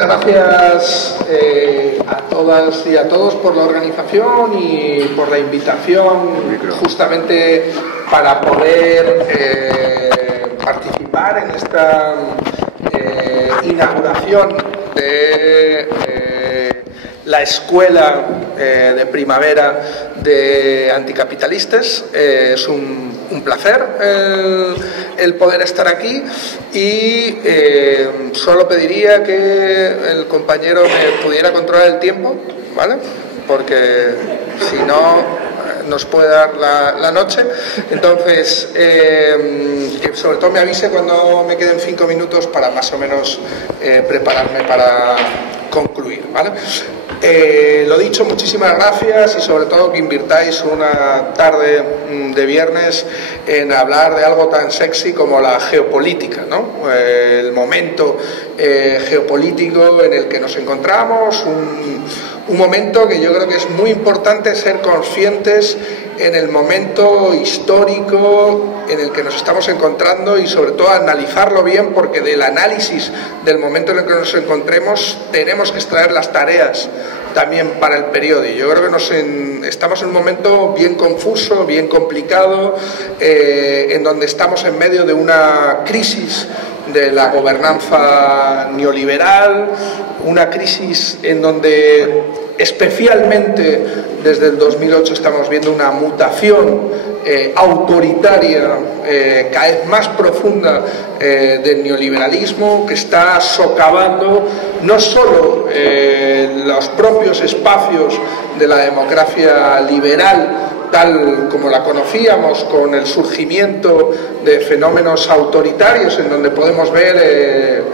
Gracias a todas y a todos por la organización y por la invitación, justamente para poder participar en esta inauguración de la escuela de primavera de anticapitalistas. Es un placer el poder estar aquí y solo pediría que el compañero me pudiera controlar el tiempo, ¿vale? Porque si no nos puede dar la noche. Entonces, que sobre todo me avise cuando me queden 5 minutos para más o menos prepararme para concluir, ¿vale? Lo dicho, muchísimas gracias y sobre todo que invirtáis una tarde de viernes en hablar de algo tan sexy como la geopolítica, ¿no? El momento geopolítico en el que nos encontramos, un momento que yo creo que es muy importante ser conscientes en el momento histórico en el que nos estamos encontrando y sobre todo analizarlo bien, porque del análisis del momento en el que nos encontremos tenemos que extraer las tareas también para el periodo. Y yo creo que estamos en un momento bien confuso, bien complicado, en donde estamos en medio de una crisis de la gobernanza neoliberal, una crisis en donde especialmente desde el 2008 estamos viendo una mutación autoritaria cada vez más profunda del neoliberalismo, que está socavando no solo los propios espacios de la democracia liberal tal como la conocíamos, con el surgimiento de fenómenos autoritarios en donde podemos ver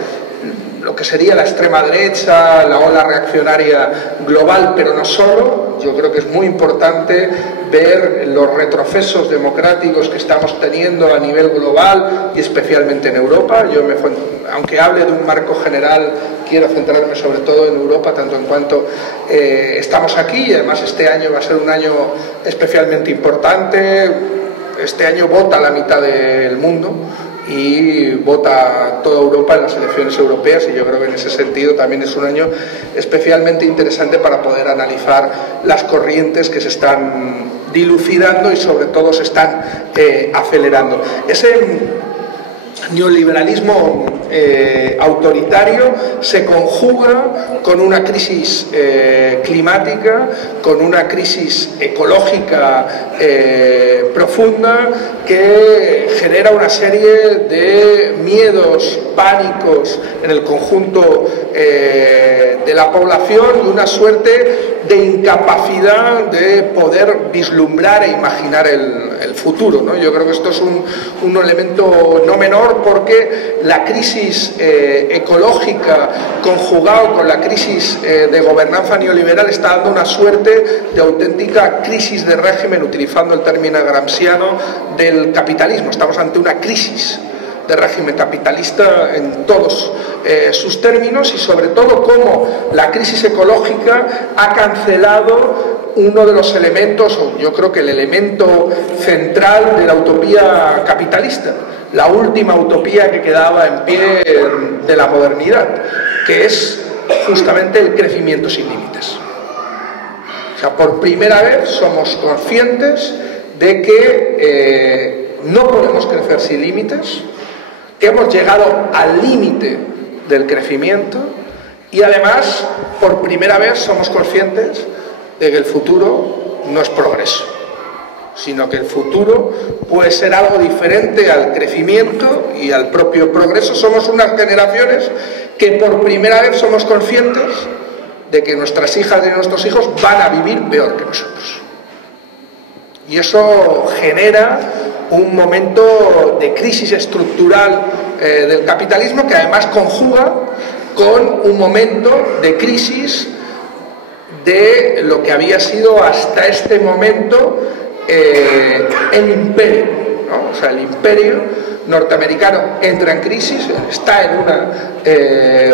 lo que sería la extrema derecha, la ola reaccionaria global, pero no solo. Yo creo que es muy importante ver los retrocesos democráticos que estamos teniendo a nivel global y especialmente en Europa. Aunque hable de un marco general, quiero centrarme sobre todo en Europa, tanto en cuanto estamos aquí, y además este año va a ser un año especialmente importante. Este año vota la mitad del mundo y vota toda Europa en las elecciones europeas, y yo creo que en ese sentido también es un año especialmente interesante para poder analizar las corrientes que se están dilucidando y sobre todo se están acelerando. Ese neoliberalismo autoritario se conjuga con una crisis climática, con una crisis ecológica profunda, que genera una serie de miedos, pánicos en el conjunto de la población y una suerte de incapacidad de poder vislumbrar e imaginar el futuro, ¿no? Yo creo que esto es un elemento no menor, porque la crisis ecológica conjugado con la crisis de gobernanza neoliberal está dando una suerte de auténtica crisis de régimen, utilizando el término gramsciano del capitalismo. Estamos ante una crisis de régimen capitalista en todos sus términos, y sobre todo cómo la crisis ecológica ha cancelado uno de los elementos, o yo creo que el elemento central de la utopía capitalista, la última utopía que quedaba en pie de la modernidad, que es justamente el crecimiento sin límites. O sea, por primera vez somos conscientes de que no podemos crecer sin límites, que hemos llegado al límite del crecimiento, y además por primera vez somos conscientes de que el futuro no es progreso, sino que el futuro puede ser algo diferente al crecimiento y al propio progreso. Somos unas generaciones que por primera vez somos conscientes de que nuestras hijas y nuestros hijos van a vivir peor que nosotros. Y eso genera un momento de crisis estructural del capitalismo, que además conjuga con un momento de crisis de lo que había sido hasta este momento el imperio, ¿no? O sea, el imperio norteamericano entra en crisis, está en una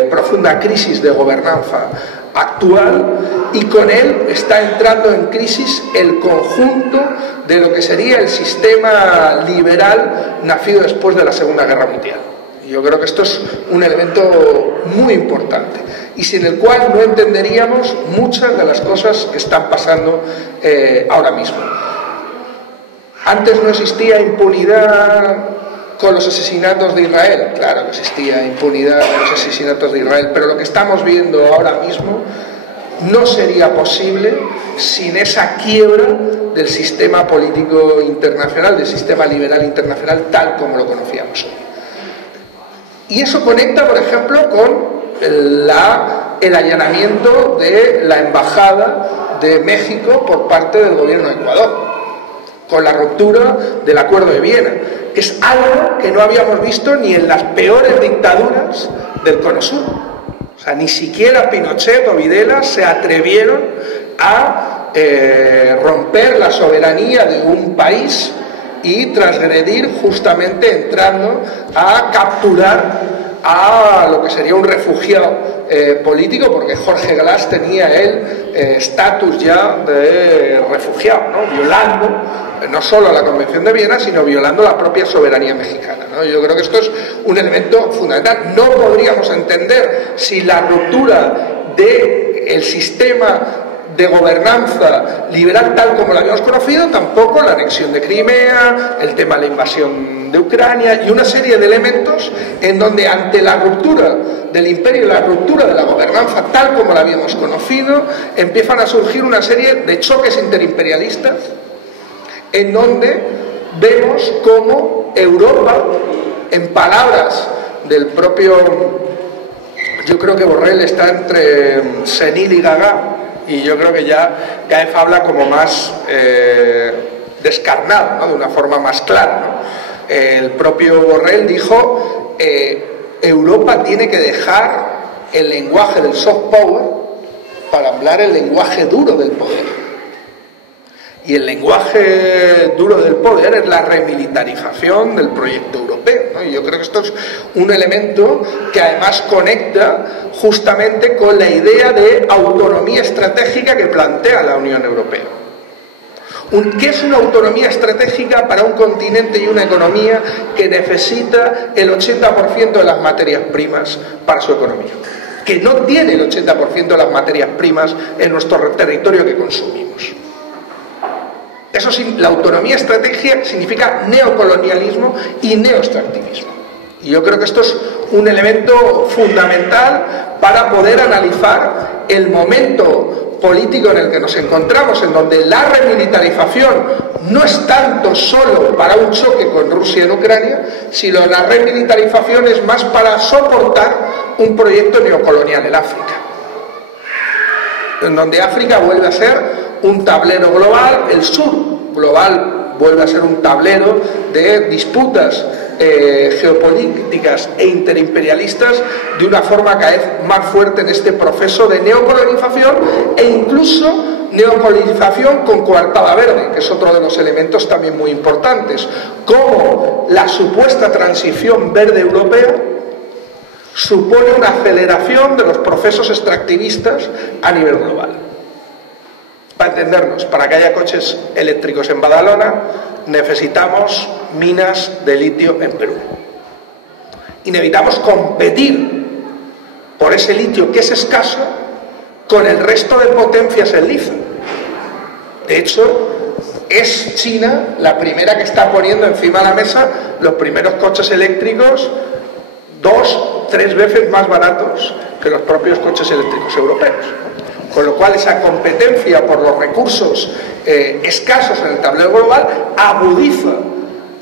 profunda crisis de gobernanza actual, y con él está entrando en crisis el conjunto de lo que sería el sistema liberal nacido después de la Segunda Guerra Mundial. Y yo creo que esto es un elemento muy importante. y sin el cual no entenderíamos muchas de las cosas que están pasando ahora mismo. Antes no existía impunidad con los asesinatos de Israel. Claro que existía impunidad con los asesinatos de Israel, pero lo que estamos viendo ahora mismo no sería posible sin esa quiebra del sistema político internacional, del sistema liberal internacional tal como lo conocíamos hoy. Y eso conecta, por ejemplo, con el allanamiento de la Embajada de México por parte del gobierno de Ecuador, con la ruptura del Acuerdo de Viena, que es algo que no habíamos visto ni en las peores dictaduras del Cono Sur. O sea, ni siquiera Pinochet o Videla se atrevieron a romper la soberanía de un país y transgredir, justamente entrando a capturar a lo que sería un refugiado político, porque Jorge Glass tenía el estatus ya de refugiado, ¿no? Violando no solo la Convención de Viena, sino violando la propia soberanía mexicana, ¿no? Yo creo que esto es un elemento fundamental. No podríamos entender si la ruptura del sistema de gobernanza liberal tal como la habíamos conocido, tampoco la anexión de Crimea, el tema de la invasión de Ucrania y una serie de elementos en donde, ante la ruptura del imperio y la ruptura de la gobernanza tal como la habíamos conocido, empiezan a surgir una serie de choques interimperialistas en donde vemos cómo Europa, en palabras del propio, yo creo que Borrell está entre senil y gaga, y yo creo que ya cada vez habla como más descarnado, ¿no? De una forma más clara, ¿no? El propio Borrell dijo: Europa tiene que dejar el lenguaje del soft power para hablar el lenguaje duro del poder. Y el lenguaje duro del poder es la remilitarización del proyecto europeo, ¿no? Y yo creo que esto es un elemento que además conecta justamente con la idea de autonomía estratégica que plantea la Unión Europea. ¿Qué es una autonomía estratégica para un continente y una economía que necesita el 80% de las materias primas para su economía? Que no tiene el 80% de las materias primas en nuestro territorio que consumimos. Eso sí, la autonomía estratégica significa neocolonialismo y neoextractivismo. Y yo creo que esto es un elemento fundamental para poder analizar el momento político en el que nos encontramos, en donde la remilitarización no es tanto solo para un choque con Rusia en Ucrania, sino la remilitarización es más para soportar un proyecto neocolonial en África, en donde África vuelve a ser un tablero global, el sur global vuelve a ser un tablero de disputas geopolíticas e interimperialistas de una forma cada vez más fuerte en este proceso de neocolonización e incluso neocolonización con coartada verde, que es otro de los elementos también muy importantes, como la supuesta transición verde europea supone una aceleración de los procesos extractivistas a nivel global. Para entendernos, para que haya coches eléctricos en Badalona, necesitamos minas de litio en Perú. Y necesitamos competir por ese litio que es escaso con el resto de potencias en litio. De hecho, es China la primera que está poniendo encima de la mesa los primeros coches eléctricos 2-3 veces más baratos que los propios coches eléctricos europeos. Con lo cual esa competencia por los recursos escasos en el tablero global agudiza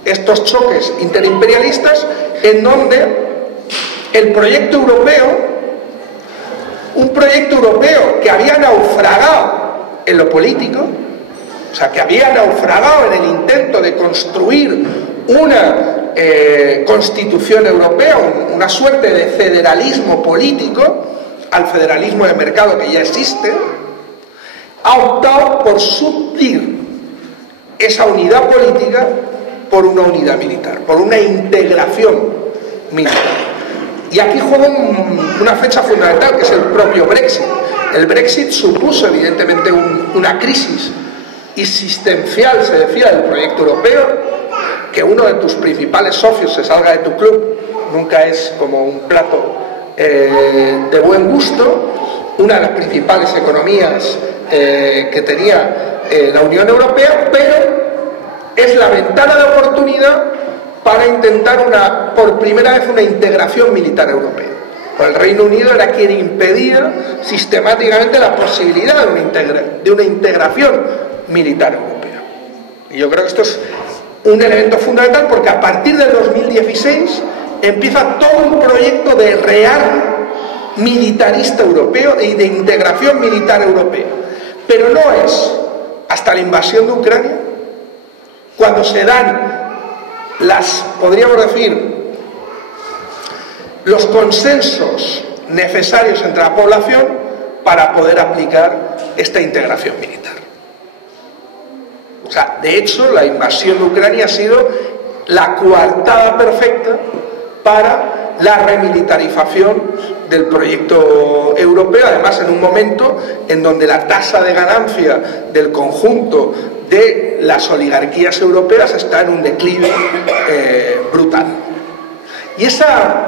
estos choques interimperialistas en donde el proyecto europeo, un proyecto europeo que había naufragado en lo político, o sea, que había naufragado en el intento de construir una constitución europea, una suerte de federalismo político, al federalismo de mercado que ya existe, ha optado por suplir esa unidad política por una unidad militar, por una integración militar. Y aquí juega una fecha fundamental, que es el propio Brexit. El Brexit supuso evidentemente una crisis existencial, se decía, del proyecto europeo. Que uno de tus principales socios se salga de tu club nunca es como un plato de buen gusto, una de las principales economías que tenía la Unión Europea, pero es la ventana de oportunidad para intentar por primera vez una integración militar europea. El Reino Unido era quien impedía sistemáticamente la posibilidad de una integración militar europea. Y yo creo que esto es un elemento fundamental, porque a partir del 2016 empieza todo un proyecto de rearme militarista europeo y de integración militar europea. Pero no es hasta la invasión de Ucrania cuando se dan podríamos decir, los consensos necesarios entre la población para poder aplicar esta integración militar. O sea, de hecho, la invasión de Ucrania ha sido la coartada perfecta para la remilitarización del proyecto europeo, además en un momento en donde la tasa de ganancia del conjunto de las oligarquías europeas está en un declive brutal. Y esa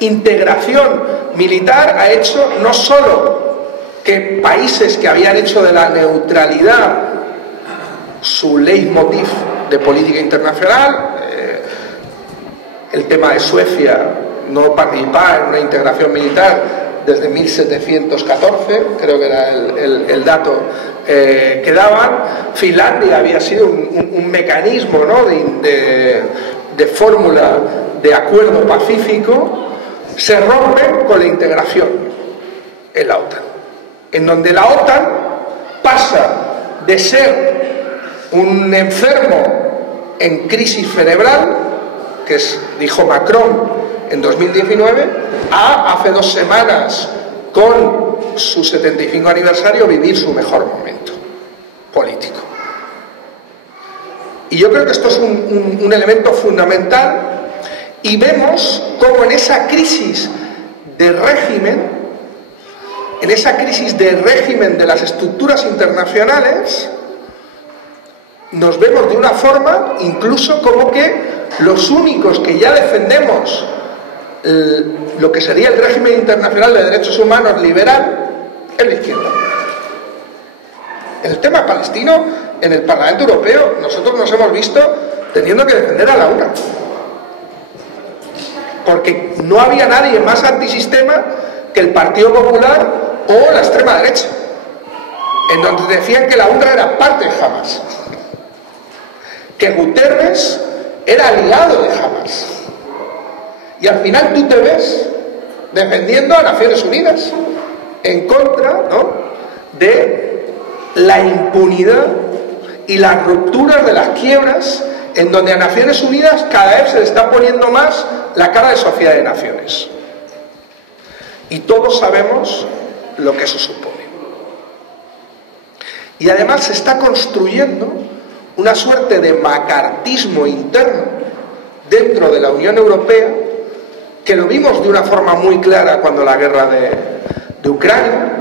integración militar ha hecho no solo que países que habían hecho de la neutralidad su leitmotiv de política internacional, el tema de Suecia no participaba en una integración militar desde 1714, creo que era el dato que daban. Finlandia había sido un mecanismo, ¿no?, de fórmula de acuerdo pacífico. Se rompe con la integración en la OTAN, en donde la OTAN pasa de ser un enfermo en crisis cerebral, que dijo Macron en 2019, a hace 2 semanas, con su 75 aniversario, vivir su mejor momento político. Y yo creo que esto es un elemento fundamental, y vemos cómo en esa crisis de régimen, de las estructuras internacionales, nos vemos de una forma incluso como que los únicos que ya defendemos lo que sería el régimen internacional de derechos humanos liberal es la izquierda. En el tema palestino, en el Parlamento Europeo, nosotros nos hemos visto teniendo que defender a la UNRWA, porque no había nadie más antisistema que el Partido Popular o la extrema derecha, en donde decían que la UNRWA era parte de Hamas, que Guterres era aliado de Hamas, y al final tú te ves defendiendo a Naciones Unidas en contra, ¿no?, de la impunidad y las rupturas de las quiebras, en donde a Naciones Unidas cada vez se le está poniendo más la cara de Sociedad de Naciones. Y todos sabemos lo que eso supone. Y además se está construyendo una suerte de macartismo interno dentro de la Unión Europea, que lo vimos de una forma muy clara cuando la guerra de Ucrania.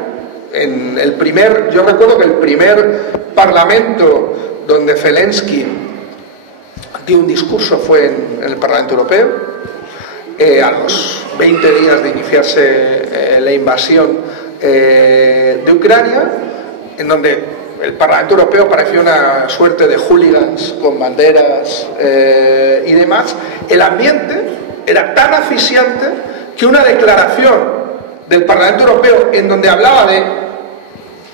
Yo recuerdo que el primer parlamento donde Zelensky dio un discurso fue en el Parlamento Europeo, a los 20 días de iniciarse la invasión de Ucrania, en donde el Parlamento Europeo parecía una suerte de hooligans con banderas y demás. El ambiente era tan asfixiante que una declaración del Parlamento Europeo en donde hablaba de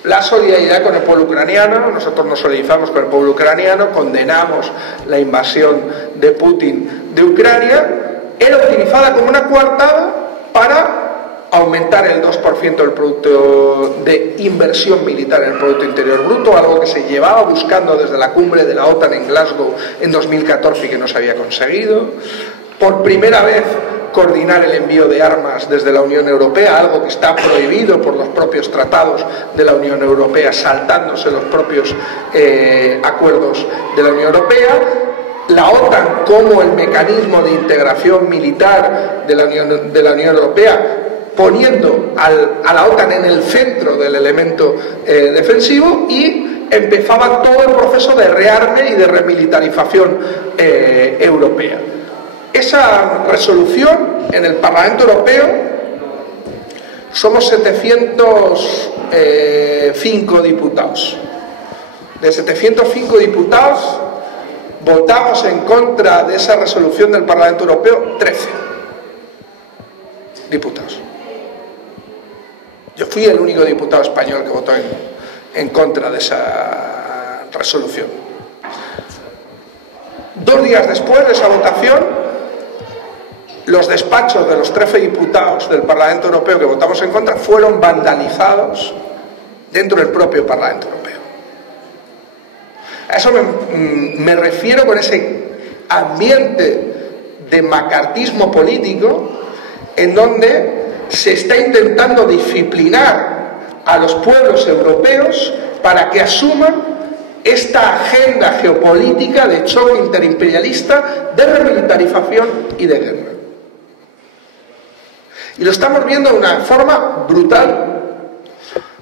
la solidaridad con el pueblo ucraniano, nosotros nos solidarizamos con el pueblo ucraniano, condenamos la invasión de Putin de Ucrania, era utilizada como una coartada para aumentar el 2% del producto de inversión militar en el Producto Interior Bruto, algo que se llevaba buscando desde la cumbre de la OTAN en Glasgow en 2014 y que no se había conseguido. Por primera vez, coordinar el envío de armas desde la Unión Europea, algo que está prohibido por los propios tratados de la Unión Europea, saltándose los propios acuerdos de la Unión Europea. La OTAN como el mecanismo de integración militar de la Unión Europea, poniendo a la OTAN en el centro del elemento defensivo, y empezaba todo el proceso de rearme y de remilitarización europea. Esa resolución en el Parlamento Europeo somos 705 diputados. De 705 diputados, votamos en contra de esa resolución del Parlamento Europeo 13 diputados. Yo fui el único diputado español que votó en contra de esa resolución. 2 días después de esa votación, los despachos de los 13 diputados del Parlamento Europeo que votamos en contra fueron vandalizados dentro del propio Parlamento Europeo. A eso me refiero con ese ambiente de macartismo político en donde se está intentando disciplinar a los pueblos europeos para que asuman esta agenda geopolítica de choque interimperialista, de remilitarización y de guerra. Y lo estamos viendo de una forma brutal.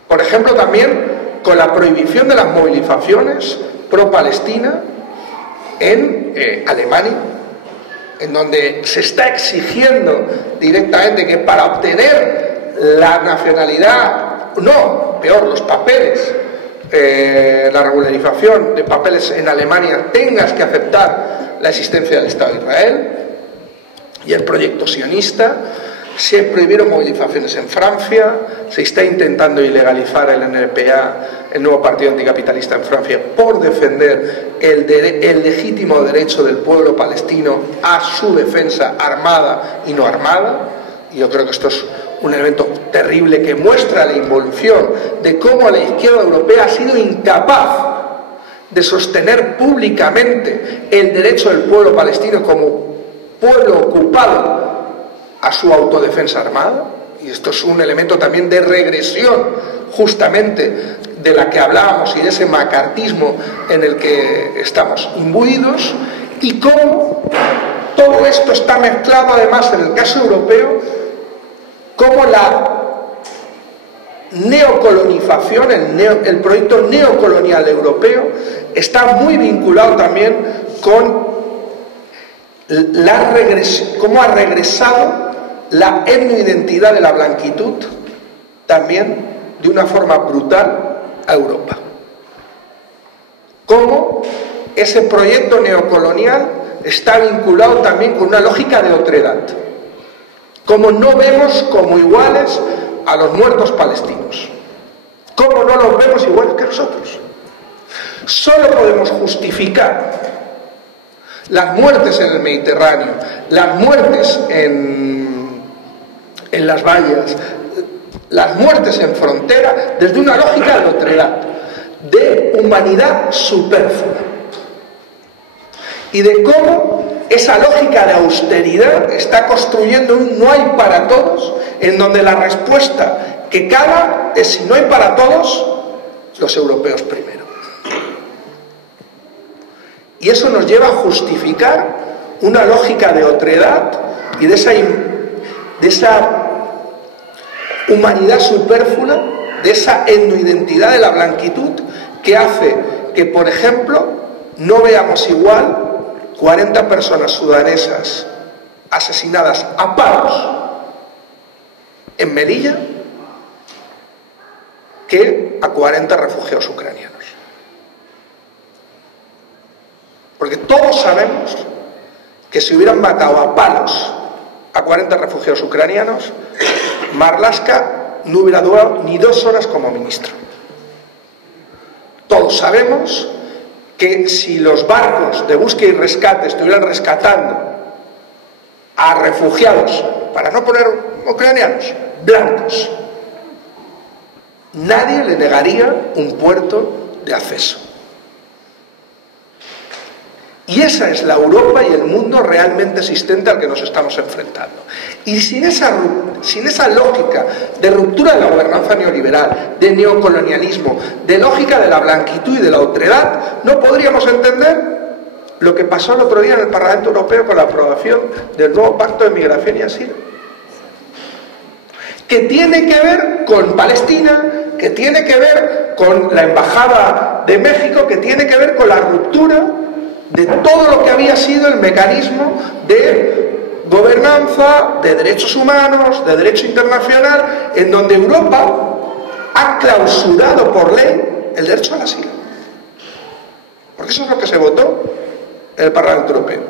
Por ejemplo, también con la prohibición de las movilizaciones pro-Palestina en Alemania, en donde se está exigiendo directamente que para obtener la nacionalidad, no, peor, los papeles, la regularización de papeles en Alemania, tengas que aceptar la existencia del Estado de Israel y el proyecto sionista. Se prohibieron movilizaciones en Francia, se está intentando ilegalizar el NPA, el nuevo partido anticapitalista en Francia, por defender el legítimo derecho del pueblo palestino a su defensa armada y no armada. Y yo creo que esto es un elemento terrible que muestra la involución de cómo la izquierda europea ha sido incapaz de sostener públicamente el derecho del pueblo palestino como pueblo ocupado a su autodefensa armada. Y esto es un elemento también de regresión justamente de la que hablábamos y de ese macartismo en el que estamos imbuidos, y cómo todo esto está mezclado además en el caso europeo, cómo la neocolonización, el proyecto neocolonial europeo está muy vinculado también con cómo ha regresado la etnoidentidad de la blanquitud también de una forma brutal a Europa. Cómo ese proyecto neocolonial está vinculado también con una lógica de otredad. Cómo no vemos como iguales a los muertos palestinos. Cómo no los vemos iguales que nosotros. Solo podemos justificar las muertes en el Mediterráneo, las muertes en las vallas, las muertes en frontera, desde una lógica de otredad, de humanidad superflua, y de cómo esa lógica de austeridad está construyendo un no hay para todos, en donde la respuesta que cabe es: si no hay para todos, los europeos primero. Y eso nos lleva a justificar una lógica de otredad y de esa humanidad superflua, de esa etnoidentidad de la blanquitud, que hace que, por ejemplo, no veamos igual 40 personas sudanesas asesinadas a palos en Melilla que a 40 refugiados ucranianos. Porque todos sabemos que si hubieran matado a palos a 40 refugiados ucranianos, Marlaska no hubiera durado ni 2 horas como ministro. Todos sabemos que si los barcos de búsqueda y rescate estuvieran rescatando a refugiados, para no poner ucranianos, blancos, nadie le negaría un puerto de acceso. Y esa es la Europa y el mundo realmente existente al que nos estamos enfrentando. Y sin esa lógica de ruptura de la gobernanza neoliberal, de neocolonialismo, de lógica de la blanquitud y de la otredad, no podríamos entender lo que pasó el otro día en el Parlamento Europeo con la aprobación del nuevo Pacto de Migración y Asilo, que tiene que ver con Palestina, que tiene que ver con la Embajada de México, que tiene que ver con la ruptura de todo lo que había sido el mecanismo de gobernanza, de derechos humanos, de derecho internacional, en donde Europa ha clausurado por ley el derecho al asilo. Porque eso es lo que se votó en el Parlamento Europeo.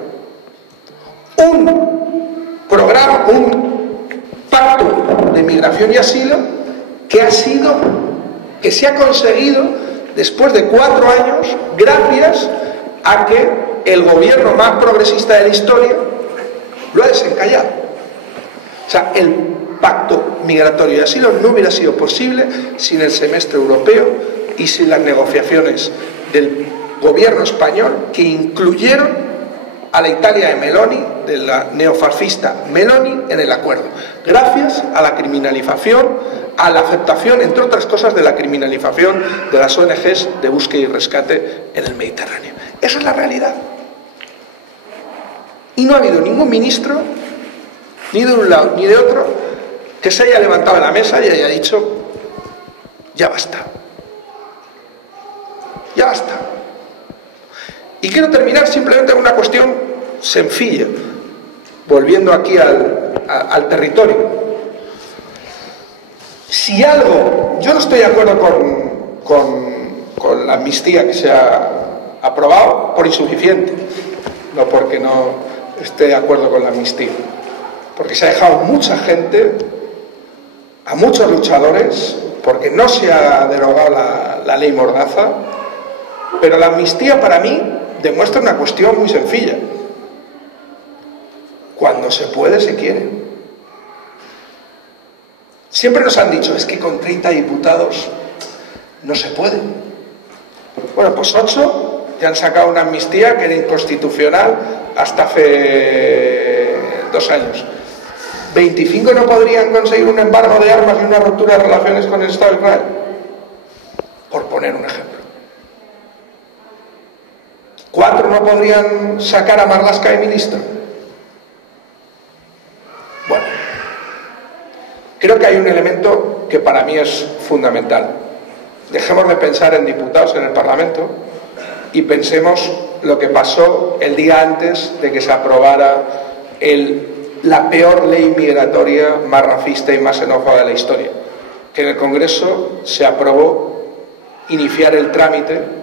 Un programa, un pacto de migración y asilo que se ha conseguido después de 4 años gracias a que el gobierno más progresista de la historia lo ha desencallado. O sea, el pacto migratorio y asilo no hubiera sido posible sin el semestre europeo y sin las negociaciones del gobierno español, que incluyeron a la Italia de Meloni, de la neofascista Meloni, en el acuerdo, gracias a la criminalización, a la aceptación, entre otras cosas, de la criminalización de las ONGs de búsqueda y rescate en el Mediterráneo. Esa es la realidad. Y no ha habido ningún ministro, ni de un lado ni de otro, que se haya levantado de la mesa y haya dicho: ya basta. Ya basta. Y quiero terminar simplemente con una cuestión sencilla, volviendo aquí al territorio. Si algo, yo no estoy de acuerdo con la amnistía que se ha aprobado por insuficiente, no porque no esté de acuerdo con la amnistía, porque se ha dejado mucha gente, a muchos luchadores, porque no se ha derogado la ley Mordaza, pero la amnistía para mí demuestra una cuestión muy sencilla: cuando se puede, se quiere. Siempre nos han dicho: es que con 30 diputados no se puede. Bueno, pues 8 ya han sacado una amnistía que era inconstitucional hasta hace 2 años. 25 no podrían conseguir un embargo de armas y una ruptura de relaciones con el Estado de Israel, por poner un ejemplo. 4 no podrían sacar a Marlaska de ministro. Bueno, creo que hay un elemento que para mí es fundamental. Dejemos de pensar en diputados en el Parlamento y pensemos lo que pasó el día antes de que se aprobara la peor ley migratoria, más racista y más xenófoba de la historia, que en el Congreso se aprobó iniciar el trámite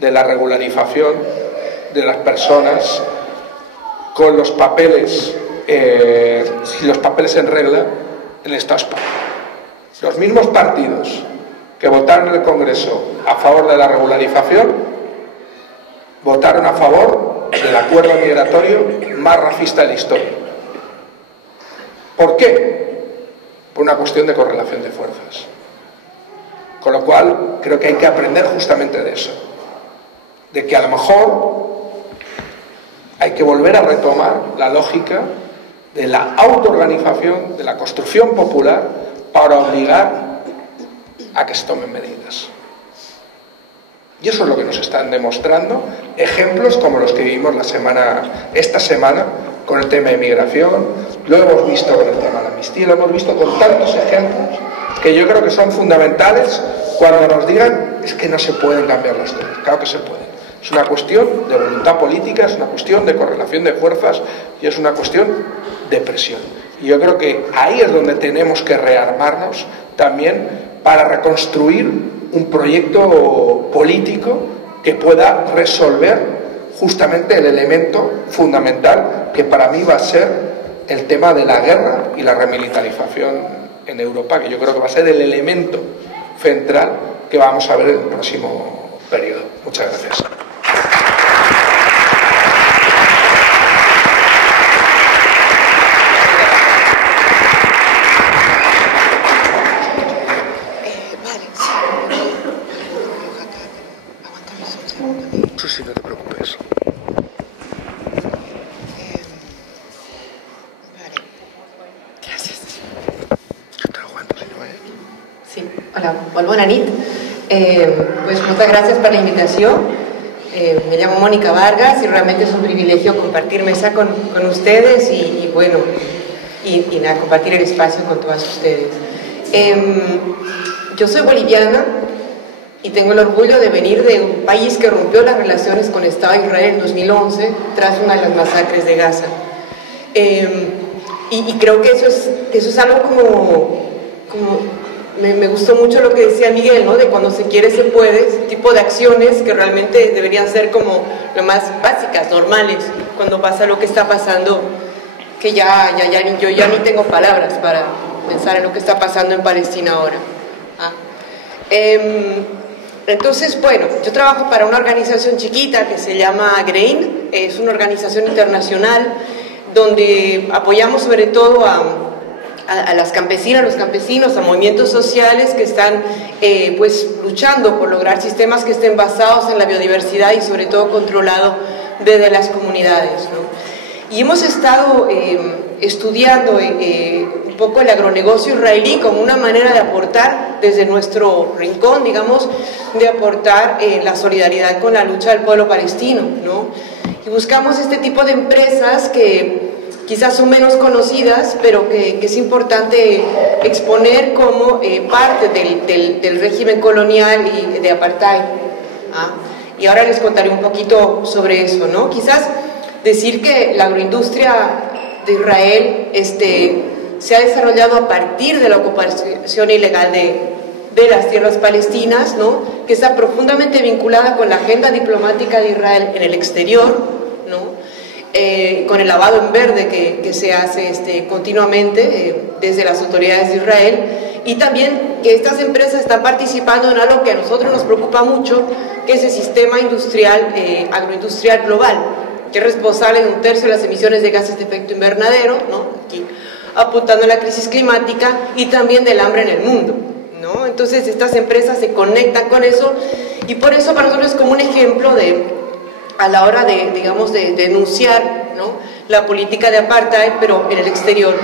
de la regularización de las personas con los papeles en regla en el Estado español. Los mismos partidos que votaron en el Congreso a favor de la regularización votaron a favor del acuerdo migratorio más racista de la historia. ¿Por qué? Por una cuestión de correlación de fuerzas. Con lo cual, creo que hay que aprender justamente de eso. De que a lo mejor hay que volver a retomar la lógica de la autoorganización, de la construcción popular, para obligar a que se tomen medidas. Y eso es lo que nos están demostrando ejemplos como los que vivimos esta semana con el tema de migración, lo hemos visto con el tema de la amnistía, lo hemos visto con tantos ejemplos que yo creo que son fundamentales cuando nos digan: es que no se pueden cambiar las cosas. Claro que se pueden. Es una cuestión de voluntad política, es una cuestión de correlación de fuerzas y es una cuestión de presión. Y yo creo que ahí es donde tenemos que rearmarnos también para reconstruir un proyecto político que pueda resolver justamente el elemento fundamental que para mí va a ser el tema de la guerra y la remilitarización en Europa, que yo creo que va a ser el elemento central que vamos a ver en el próximo periodo. Muchas gracias. Sí, no te preocupes. Vale. Gracias. Yo te aguanto, si no, Sí, hola, molt bona nit. Pues moltes gràcies per la invitació. Me llamo Mónica Vargas y realmente es un privilegio compartir mesa con ustedes y bueno, y nada, compartir el espacio con todas ustedes. Yo soy boliviana y tengo el orgullo de venir de un país que rompió las relaciones con el Estado de Israel en 2011 tras una de las masacres de Gaza. Y creo que eso es algo como me gustó mucho lo que decía Miguel, ¿no? De cuando se quiere se puede, ese tipo de acciones que realmente deberían ser como lo más básicas, normales, cuando pasa lo que está pasando, que yo ya ni tengo palabras para pensar en lo que está pasando en Palestina ahora. Entonces, bueno, yo trabajo para una organización chiquita que se llama GRAIN, es una organización internacional donde apoyamos sobre todo a las campesinas, los campesinos, a movimientos sociales que están pues luchando por lograr sistemas que estén basados en la biodiversidad y sobre todo controlado desde las comunidades, ¿no? Y hemos estado estudiando un poco el agronegocio israelí como una manera de aportar desde nuestro rincón, digamos, de aportar la solidaridad con la lucha del pueblo palestino, ¿no? Y buscamos este tipo de empresas que quizás son menos conocidas, pero que es importante exponer como parte del régimen colonial y de apartheid. Y ahora les contaré un poquito sobre eso, ¿no? Quizás decir que la agroindustria de Israel se ha desarrollado a partir de la ocupación ilegal de las tierras palestinas, ¿no? Que está profundamente vinculada con la agenda diplomática de Israel en el exterior, ¿no? Con el lavado en verde que se hace continuamente desde las autoridades de Israel, y también que estas empresas están participando en algo que a nosotros nos preocupa mucho, que es el sistema industrial, agroindustrial global, que es responsable de 1/3 de las emisiones de gases de efecto invernadero, ¿no? Aquí apuntando a la crisis climática y también del hambre en el mundo, ¿no? Entonces estas empresas se conectan con eso, y por eso para nosotros es como un ejemplo a la hora digamos, de denunciar, ¿no?, la política de apartheid, pero en el exterior.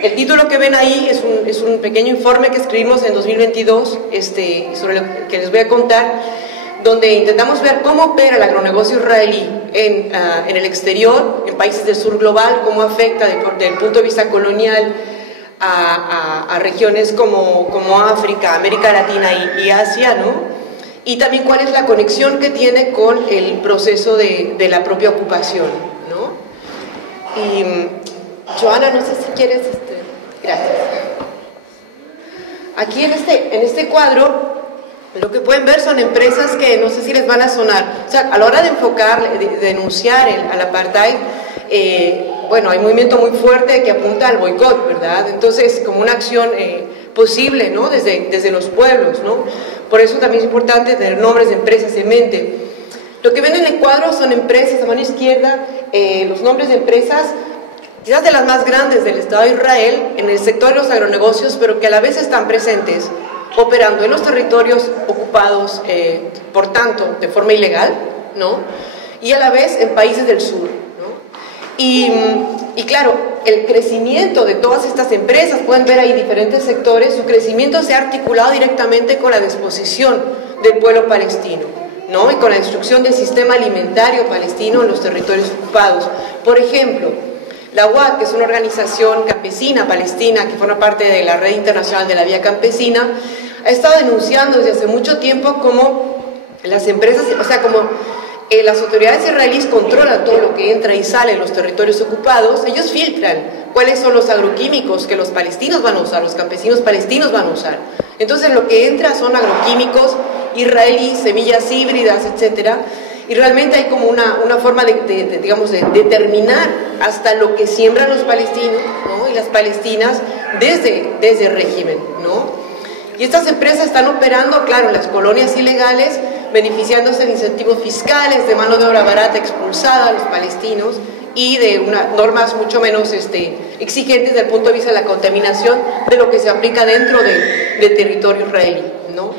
El título que ven ahí es un pequeño informe que escribimos en 2022, sobre lo que les voy a contar, donde intentamos ver cómo opera el agronegocio israelí en el exterior, en países del sur global, cómo afecta desde el punto de vista colonial a regiones como África, América Latina y Asia, ¿no? Y también cuál es la conexión que tiene con el proceso de la propia ocupación, ¿no? Y Joana, no sé si quieres... Gracias. Aquí en este cuadro, lo que pueden ver son empresas que no sé si les van a sonar. O sea, a la hora de enfocar, de denunciar al apartheid, bueno, hay un movimiento muy fuerte que apunta al boicot, ¿verdad? Entonces, como una acción posible, ¿no? Desde los pueblos, ¿no? Por eso también es importante tener nombres de empresas en mente. Lo que ven en el cuadro son empresas, a mano izquierda, los nombres de empresas, quizás de las más grandes del Estado de Israel, en el sector de los agronegocios, pero que a la vez están presentes, operando en los territorios ocupados, por tanto, de forma ilegal, ¿no? Y a la vez en países del sur, ¿no? Y claro, el crecimiento de todas estas empresas, pueden ver ahí diferentes sectores, su crecimiento se ha articulado directamente con la disposición del pueblo palestino, ¿no? Y con la destrucción del sistema alimentario palestino en los territorios ocupados. Por ejemplo, la UAC, que es una organización campesina palestina que forma parte de la Red Internacional de la Vía Campesina, ha estado denunciando desde hace mucho tiempo cómo las empresas, o sea, como las autoridades israelíes controlan todo lo que entra y sale en los territorios ocupados. Ellos filtran cuáles son los agroquímicos que los palestinos van a usar, los campesinos palestinos van a usar. Entonces lo que entra son agroquímicos israelíes, semillas híbridas, etcétera. Y realmente hay como una forma digamos, de determinar hasta lo que siembran los palestinos, ¿no?, y las palestinas desde el régimen, ¿no? Y estas empresas están operando, claro, en las colonias ilegales, beneficiándose de incentivos fiscales, de mano de obra barata expulsada a los palestinos y de normas mucho menos exigentes desde el punto de vista de la contaminación de lo que se aplica dentro del territorio israelí, ¿no?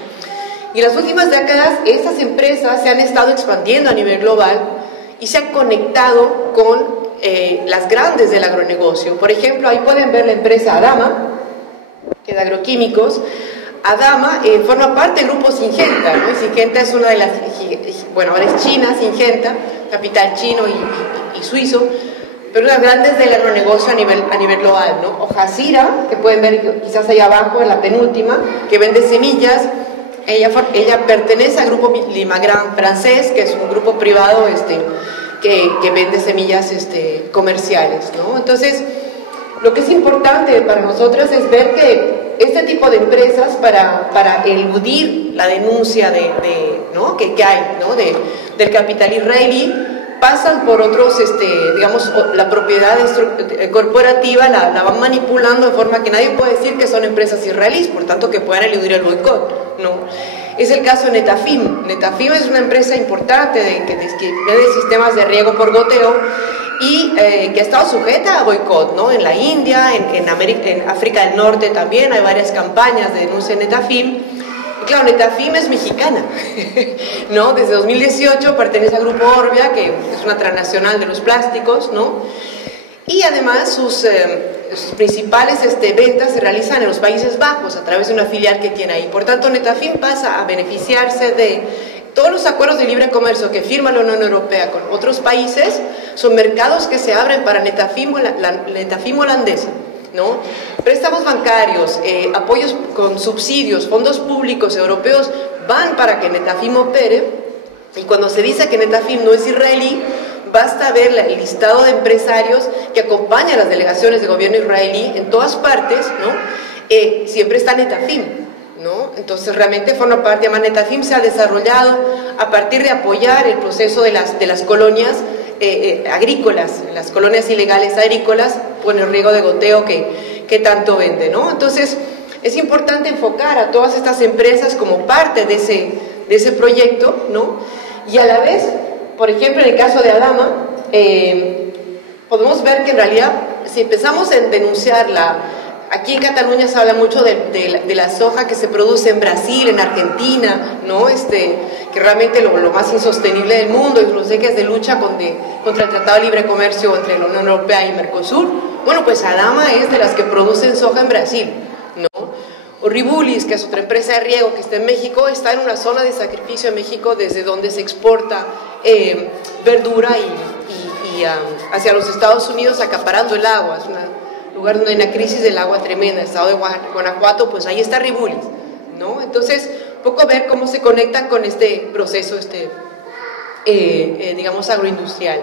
Y en las últimas décadas estas empresas se han estado expandiendo a nivel global y se han conectado con las grandes del agronegocio. Por ejemplo, ahí pueden ver la empresa Adama, que es de agroquímicos. Adama forma parte del grupo Syngenta, ¿no? Y Syngenta es una de las, bueno, ahora es China, Syngenta, capital chino y suizo, pero las grandes del agronegocio a nivel global, ¿no? O Hasira, que pueden ver quizás allá abajo en la penúltima, que vende semillas. Ella pertenece al grupo Limagrain francés, que es un grupo privado que vende semillas comerciales, ¿no? Entonces, lo que es importante para nosotras es ver que este tipo de empresas, para eludir la denuncia ¿no? que hay, ¿no? del capital israelí, pasan por otros, digamos, la propiedad corporativa la van manipulando de forma que nadie puede decir que son empresas israelíes, por tanto que puedan eludir el boicot, ¿no? Es el caso de Netafim. Netafim es una empresa importante que vende sistemas de riego por goteo y que ha estado sujeta a boicot, ¿no? En la India, en África del Norte también hay varias campañas de denuncia de Netafim. Y claro, Netafim es mexicana, ¿no? Desde 2018 pertenece al Grupo Orbia, que es una transnacional de los plásticos, ¿no? Y además sus principales ventas se realizan en los Países Bajos a través de una filial que tiene ahí. Por tanto, Netafim pasa a beneficiarse de todos los acuerdos de libre comercio que firma la Unión Europea con otros países. Son mercados que se abren para Netafim holandesa, ¿no? Préstamos bancarios, apoyos con subsidios, fondos públicos europeos van para que Netafim opere. Y cuando se dice que Netafim no es israelí, basta ver el listado de empresarios que acompañan a las delegaciones de gobierno israelí en todas partes, ¿no? Siempre está Netafim, ¿no? Entonces realmente forma parte. Además, Netafim se ha desarrollado a partir de apoyar el proceso de las colonias agrícolas, las colonias ilegales agrícolas, con el riego de goteo que tanto vende, ¿no? Entonces es importante enfocar a todas estas empresas como parte de ese proyecto, ¿no? Y a la vez, por ejemplo, en el caso de Adama, podemos ver que en realidad, si empezamos a denunciarla, aquí en Cataluña se habla mucho de la soja que se produce en Brasil, en Argentina, ¿no? Que realmente lo más insostenible del mundo, y los ejes de lucha contra el Tratado de Libre Comercio entre la Unión Europea y Mercosur. Bueno, pues Adama es de las que producen soja en Brasil, ¿no? O Ribulis, que es otra empresa de riego que está en México, está en una zona de sacrificio en México desde donde se exporta verdura y hacia los Estados Unidos, acaparando el agua. Es un lugar donde hay una crisis del agua tremenda. El estado de Guanajuato, pues ahí está Ribulis, ¿no? Entonces, un poco ver cómo se conectan con este proceso, digamos, agroindustrial.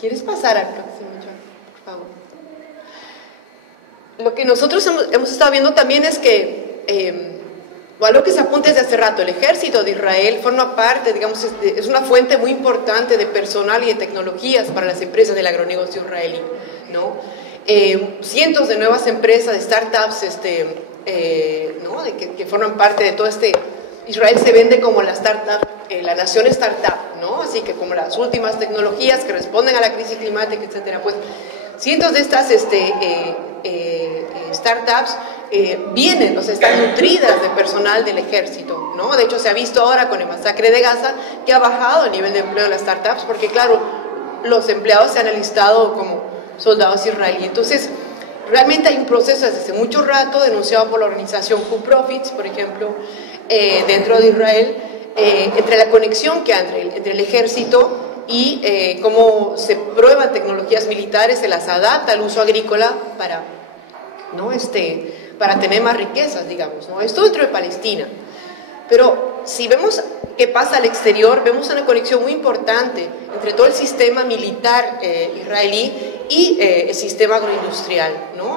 ¿Quieres pasar al próximo, John, por favor? Lo que nosotros hemos estado viendo también es que o algo que se apunta desde hace rato, el ejército de Israel forma parte, digamos, es una fuente muy importante de personal y de tecnologías para las empresas del agronegocio israelí, ¿no? Cientos de nuevas empresas, de startups, ¿no? que forman parte de todo Israel se vende como la startup, la nación startup, ¿no? Así que como las últimas tecnologías que responden a la crisis climática, etcétera. Pues cientos de estas startups vienen, o sea, están nutridas de personal del ejército, ¿no? De hecho, se ha visto ahora con el masacre de Gaza que ha bajado el nivel de empleo de las startups porque, claro, los empleados se han alistado como soldados israelíes. Entonces, realmente hay un proceso desde hace mucho rato denunciado por la organización Who Profits, por ejemplo, dentro de Israel, entre la conexión que hay entre el ejército y cómo se prueban tecnologías militares, se las adapta al uso agrícola para, ¿no? Para tener más riquezas, digamos, ¿no? Esto dentro de Palestina. Pero si vemos qué pasa al exterior, vemos una conexión muy importante entre todo el sistema militar israelí y el sistema agroindustrial, ¿no?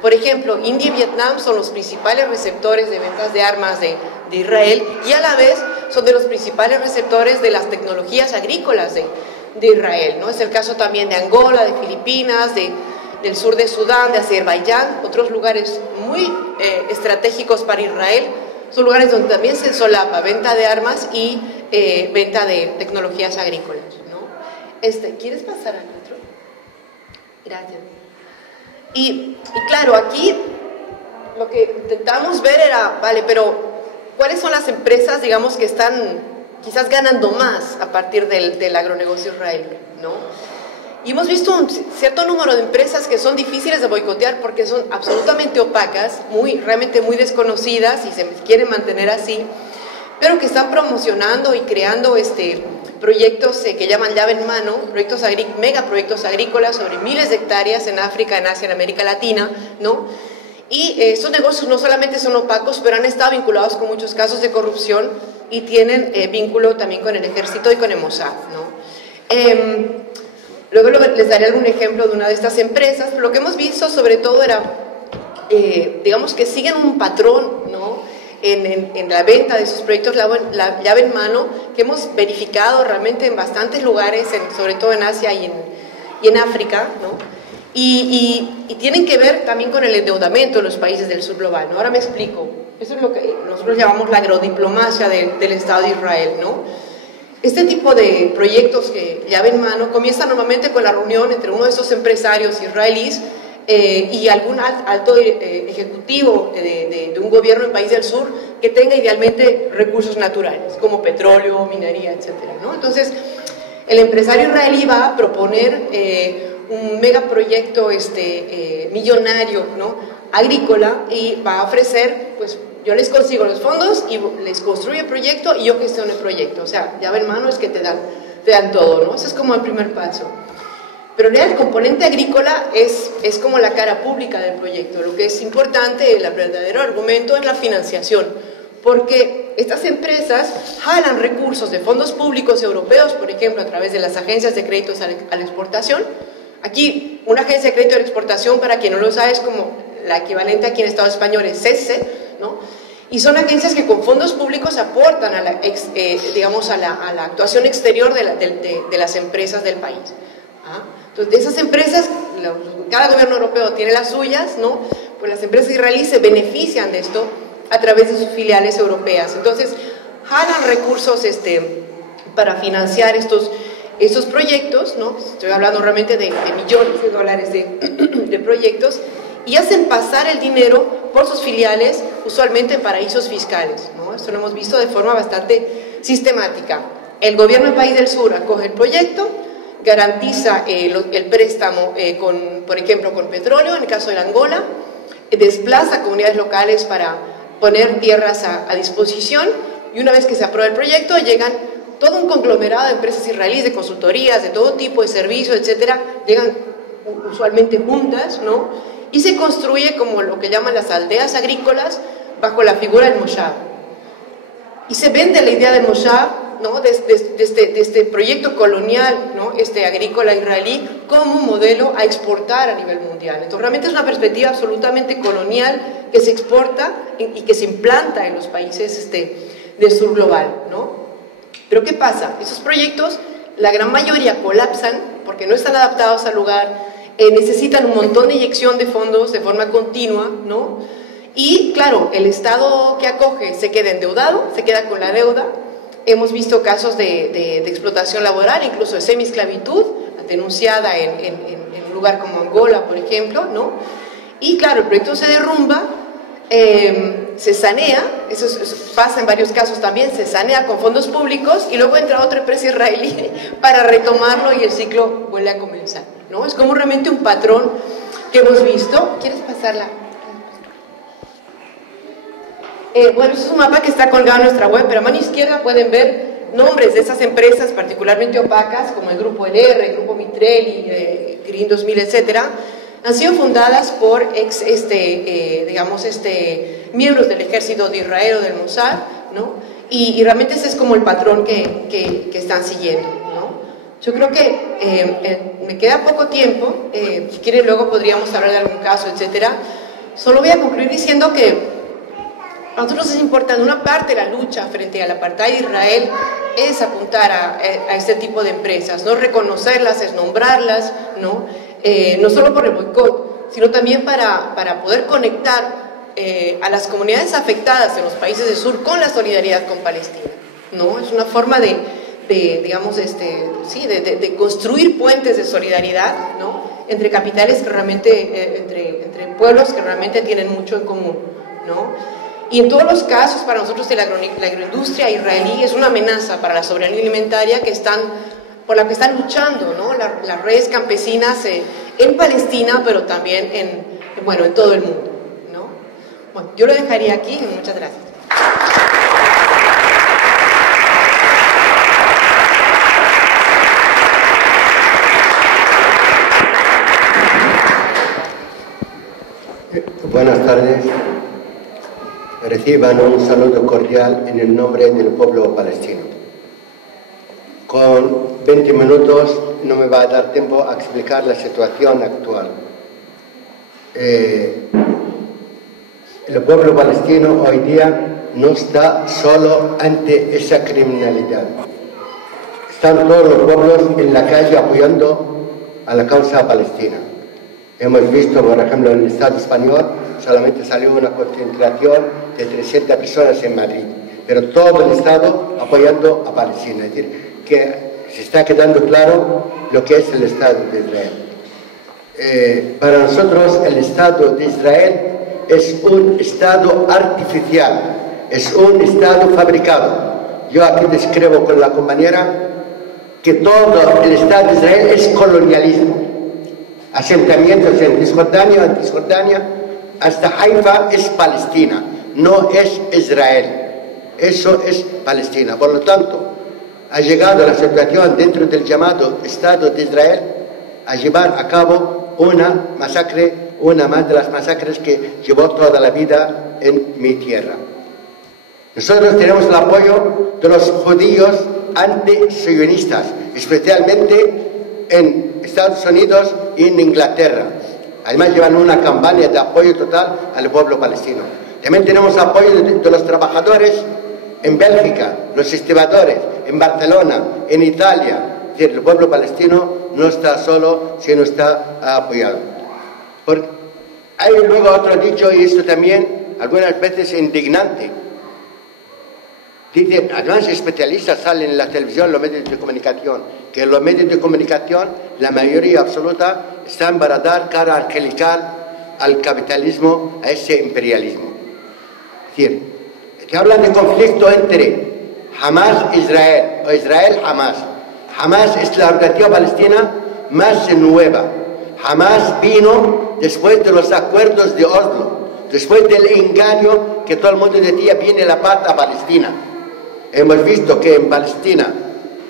Por ejemplo, India y Vietnam son los principales receptores de ventas de armas de Israel y a la vez son de los principales receptores de las tecnologías agrícolas de Israel, ¿no? Es el caso también de Angola, de Filipinas, del sur de Sudán, de Azerbaiyán, otros lugares muy estratégicos para Israel. Son lugares donde también se solapa venta de armas y venta de tecnologías agrícolas, ¿no? ¿Quieres pasar al otro? Gracias. Y claro, aquí lo que intentamos ver era, vale, pero ¿cuáles son las empresas, digamos, que están quizás ganando más a partir del agronegocio israelí, ¿no? Y hemos visto un cierto número de empresas que son difíciles de boicotear porque son absolutamente opacas, realmente muy desconocidas y se quieren mantener así, pero que están promocionando y creando proyectos que llaman llave en mano, megaproyectos agrícolas sobre miles de hectáreas en África, en Asia, en América Latina, ¿no? Y estos negocios no solamente son opacos, pero han estado vinculados con muchos casos de corrupción y tienen vínculo también con el ejército y con el Mossad, ¿no? Luego les daré algún ejemplo de una de estas empresas, pero lo que hemos visto sobre todo era, digamos que siguen un patrón, ¿no?, en la venta de sus proyectos la llave en mano, que hemos verificado realmente en bastantes lugares, sobre todo en Asia y en África, ¿no? Y tienen que ver también con el endeudamiento de los países del sur global, ¿no? Ahora me explico. Eso es lo que nosotros llamamos la agrodiplomacia del Estado de Israel, ¿no? Este tipo de proyectos que llave en mano comienza normalmente con la reunión entre uno de esos empresarios israelíes y algún alto ejecutivo de un gobierno en país del sur que tenga idealmente recursos naturales, como petróleo, minería, etcétera, ¿no? Entonces, el empresario israelí va a proponer un megaproyecto millonario, ¿no?, agrícola, y va a ofrecer, pues, yo les consigo los fondos y les construyo el proyecto y yo gestiono el proyecto. O sea, llave en mano es que te dan todo, ¿no? Ese es como el primer paso. Pero el componente agrícola es como la cara pública del proyecto. Lo que es importante, el verdadero argumento, es la financiación, porque estas empresas jalan recursos de fondos públicos europeos, por ejemplo, a través de las agencias de créditos a la exportación. Aquí, una agencia de crédito de exportación, para quien no lo sabe, es como la equivalente aquí en Estado español es CESE, ¿no? Y son agencias que con fondos públicos aportan a la, digamos, a la actuación exterior de las empresas del país. ¿Ah? Entonces, de esas empresas, cada gobierno europeo tiene las suyas, ¿no? Pues las empresas israelíes se benefician de esto a través de sus filiales europeas. Entonces, jalan recursos para financiar estos proyectos, ¿no? Estoy hablando realmente de millones de dólares de proyectos, y hacen pasar el dinero por sus filiales, usualmente en paraísos fiscales, ¿no? Esto lo hemos visto de forma bastante sistemática. El gobierno del país del sur acoge el proyecto, garantiza el préstamo, por ejemplo, con petróleo, en el caso de Angola, desplaza a comunidades locales para poner tierras a disposición, y una vez que se aprueba el proyecto, llegan todo un conglomerado de empresas israelíes, de consultorías, de todo tipo de servicios, etcétera, llegan usualmente juntas, ¿no? Y se construye como lo que llaman las aldeas agrícolas bajo la figura del moshav. Y se vende la idea del moshav, ¿no?, de este proyecto colonial, ¿no?, agrícola israelí, como modelo a exportar a nivel mundial. Entonces realmente es una perspectiva absolutamente colonial que se exporta y que se implanta en los países del sur global, ¿no? Pero ¿qué pasa? Esos proyectos, la gran mayoría colapsan porque no están adaptados al lugar, necesitan un montón de inyección de fondos de forma continua, ¿no? Y claro, el Estado que acoge se queda endeudado, se queda con la deuda. Hemos visto casos de explotación laboral, incluso de semiesclavitud, denunciada en un lugar como Angola, por ejemplo, ¿no? Y claro, el proyecto se derrumba, se sanea, eso pasa en varios casos también, se sanea con fondos públicos y luego entra otra empresa israelí para retomarlo y el ciclo vuelve a comenzar, ¿no? Es como realmente un patrón que hemos visto. ¿Quieres pasarla? Bueno, este es un mapa que está colgado en nuestra web, pero a mano izquierda pueden ver nombres de esas empresas particularmente opacas, como el Grupo LR, el Grupo Mitrelli, Green 2000, etcétera. Han sido fundadas por miembros del ejército de Israel o del Mossad, ¿no? Y realmente ese es como el patrón que están siguiendo, ¿no? Yo creo que me queda poco tiempo, si quieren luego podríamos hablar de algún caso, etcétera. Solo voy a concluir diciendo que a nosotros es importante, una parte de la lucha frente al apartheid de Israel es apuntar a este tipo de empresas, no reconocerlas, es nombrarlas, ¿no? No solo por el boicot, sino también para poder conectar a las comunidades afectadas en los países del sur con la solidaridad con Palestina, ¿no? Es una forma de construir puentes de solidaridad, ¿no?, entre capitales que realmente, entre pueblos que realmente tienen mucho en común, ¿no? Y en todos los casos, para nosotros la agroindustria israelí es una amenaza para la soberanía alimentaria por la que están luchando, ¿no?, las redes campesinas en Palestina, pero también en todo el mundo, ¿no? Bueno, yo lo dejaría aquí y muchas gracias. Buenas tardes. Reciban un saludo cordial en el nombre del pueblo palestino. Con 20 minutos no me va a dar tiempo a explicar la situación actual. El pueblo palestino hoy día no está solo ante esa criminalidad. Están todos los pueblos en la calle apoyando a la causa palestina. Hemos visto, por ejemplo, en el Estado español solamente salió una concentración de 300 personas en Madrid, pero todo el Estado apoyando a Palestina. Es decir, que se está quedando claro lo que es el Estado de Israel. Para nosotros el Estado de Israel es un Estado artificial, es un Estado fabricado. Yo aquí describo con la compañera que todo el Estado de Israel es colonialismo. Asentamientos en Cisjordania, hasta Haifa es Palestina, no es Israel. Eso es Palestina. Por lo tanto, ha llegado la situación dentro del llamado Estado de Israel a llevar a cabo una masacre, una más de las masacres que llevó toda la vida en mi tierra. Nosotros tenemos el apoyo de los judíos anti-sionistas, especialmente en Estados Unidos y en Inglaterra. Además llevan una campaña de apoyo total al pueblo palestino. También tenemos apoyo de los trabajadores en Bélgica, los estibadores, en Barcelona, en Italia. Es decir, el pueblo palestino no está solo, sino está apoyado. Hay luego otro dicho, y esto también algunas veces indignante. Dicen, además especialistas salen en la televisión, los medios de comunicación, que los medios de comunicación, la mayoría absoluta, están para dar cara angelical al capitalismo, a ese imperialismo. Es decir, que hablan de conflicto entre Hamas e Israel, o Israel-Hamas. Hamas es la organización palestina más nueva. Hamas vino después de los acuerdos de Oslo, después del engaño que todo el mundo decía viene la paz a Palestina. Hemos visto que en Palestina,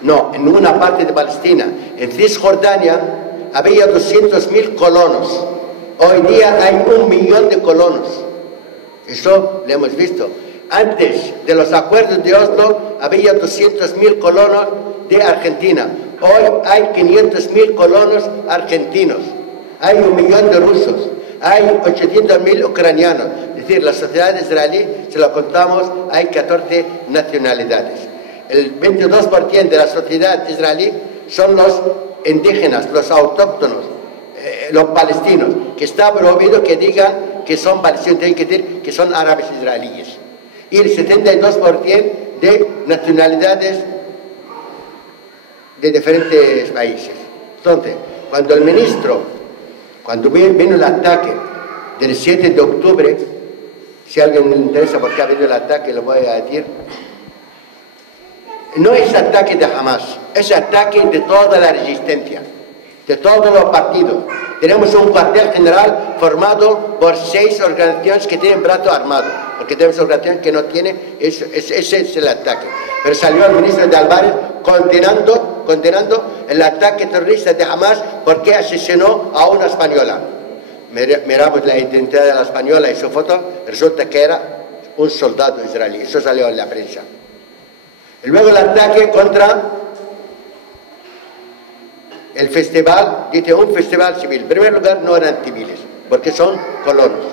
no, en una parte de Palestina, en Cisjordania, había 200.000 colonos. Hoy día hay 1 millón de colonos. Eso lo hemos visto. Antes de los acuerdos de Oslo, había 200.000 colonos de Argentina. Hoy hay 500.000 colonos argentinos. Hay 1 millón de rusos. Hay 800.000 ucranianos. Es decir, la sociedad israelí, si lo contamos, hay 14 nacionalidades. El 22% de la sociedad israelí son los indígenas, los autóctonos, los palestinos, que está prohibido que digan que son palestinos, tienen que decir que son árabes israelíes. Y el 72% de nacionalidades de diferentes países. Entonces, cuando el ministro, cuando vino el ataque del 7 de octubre, si a alguien le interesa por qué ha habido el ataque, lo voy a decir. No es ataque de Hamas, es ataque de toda la resistencia, de todos los partidos. Tenemos un cuartel general formado por 6 organizaciones que tienen brazo armado, porque tenemos organizaciones que no tienen, ese es el ataque. Pero salió el ministro de Álvarez condenando el ataque terrorista de Hamas porque asesinó a una española. Miramos la identidad de la española y su foto, resulta que era un soldado israelí. Eso salió en la prensa. Y luego el ataque contra el festival, dice un festival civil. En primer lugar, no eran civiles, porque son colonos.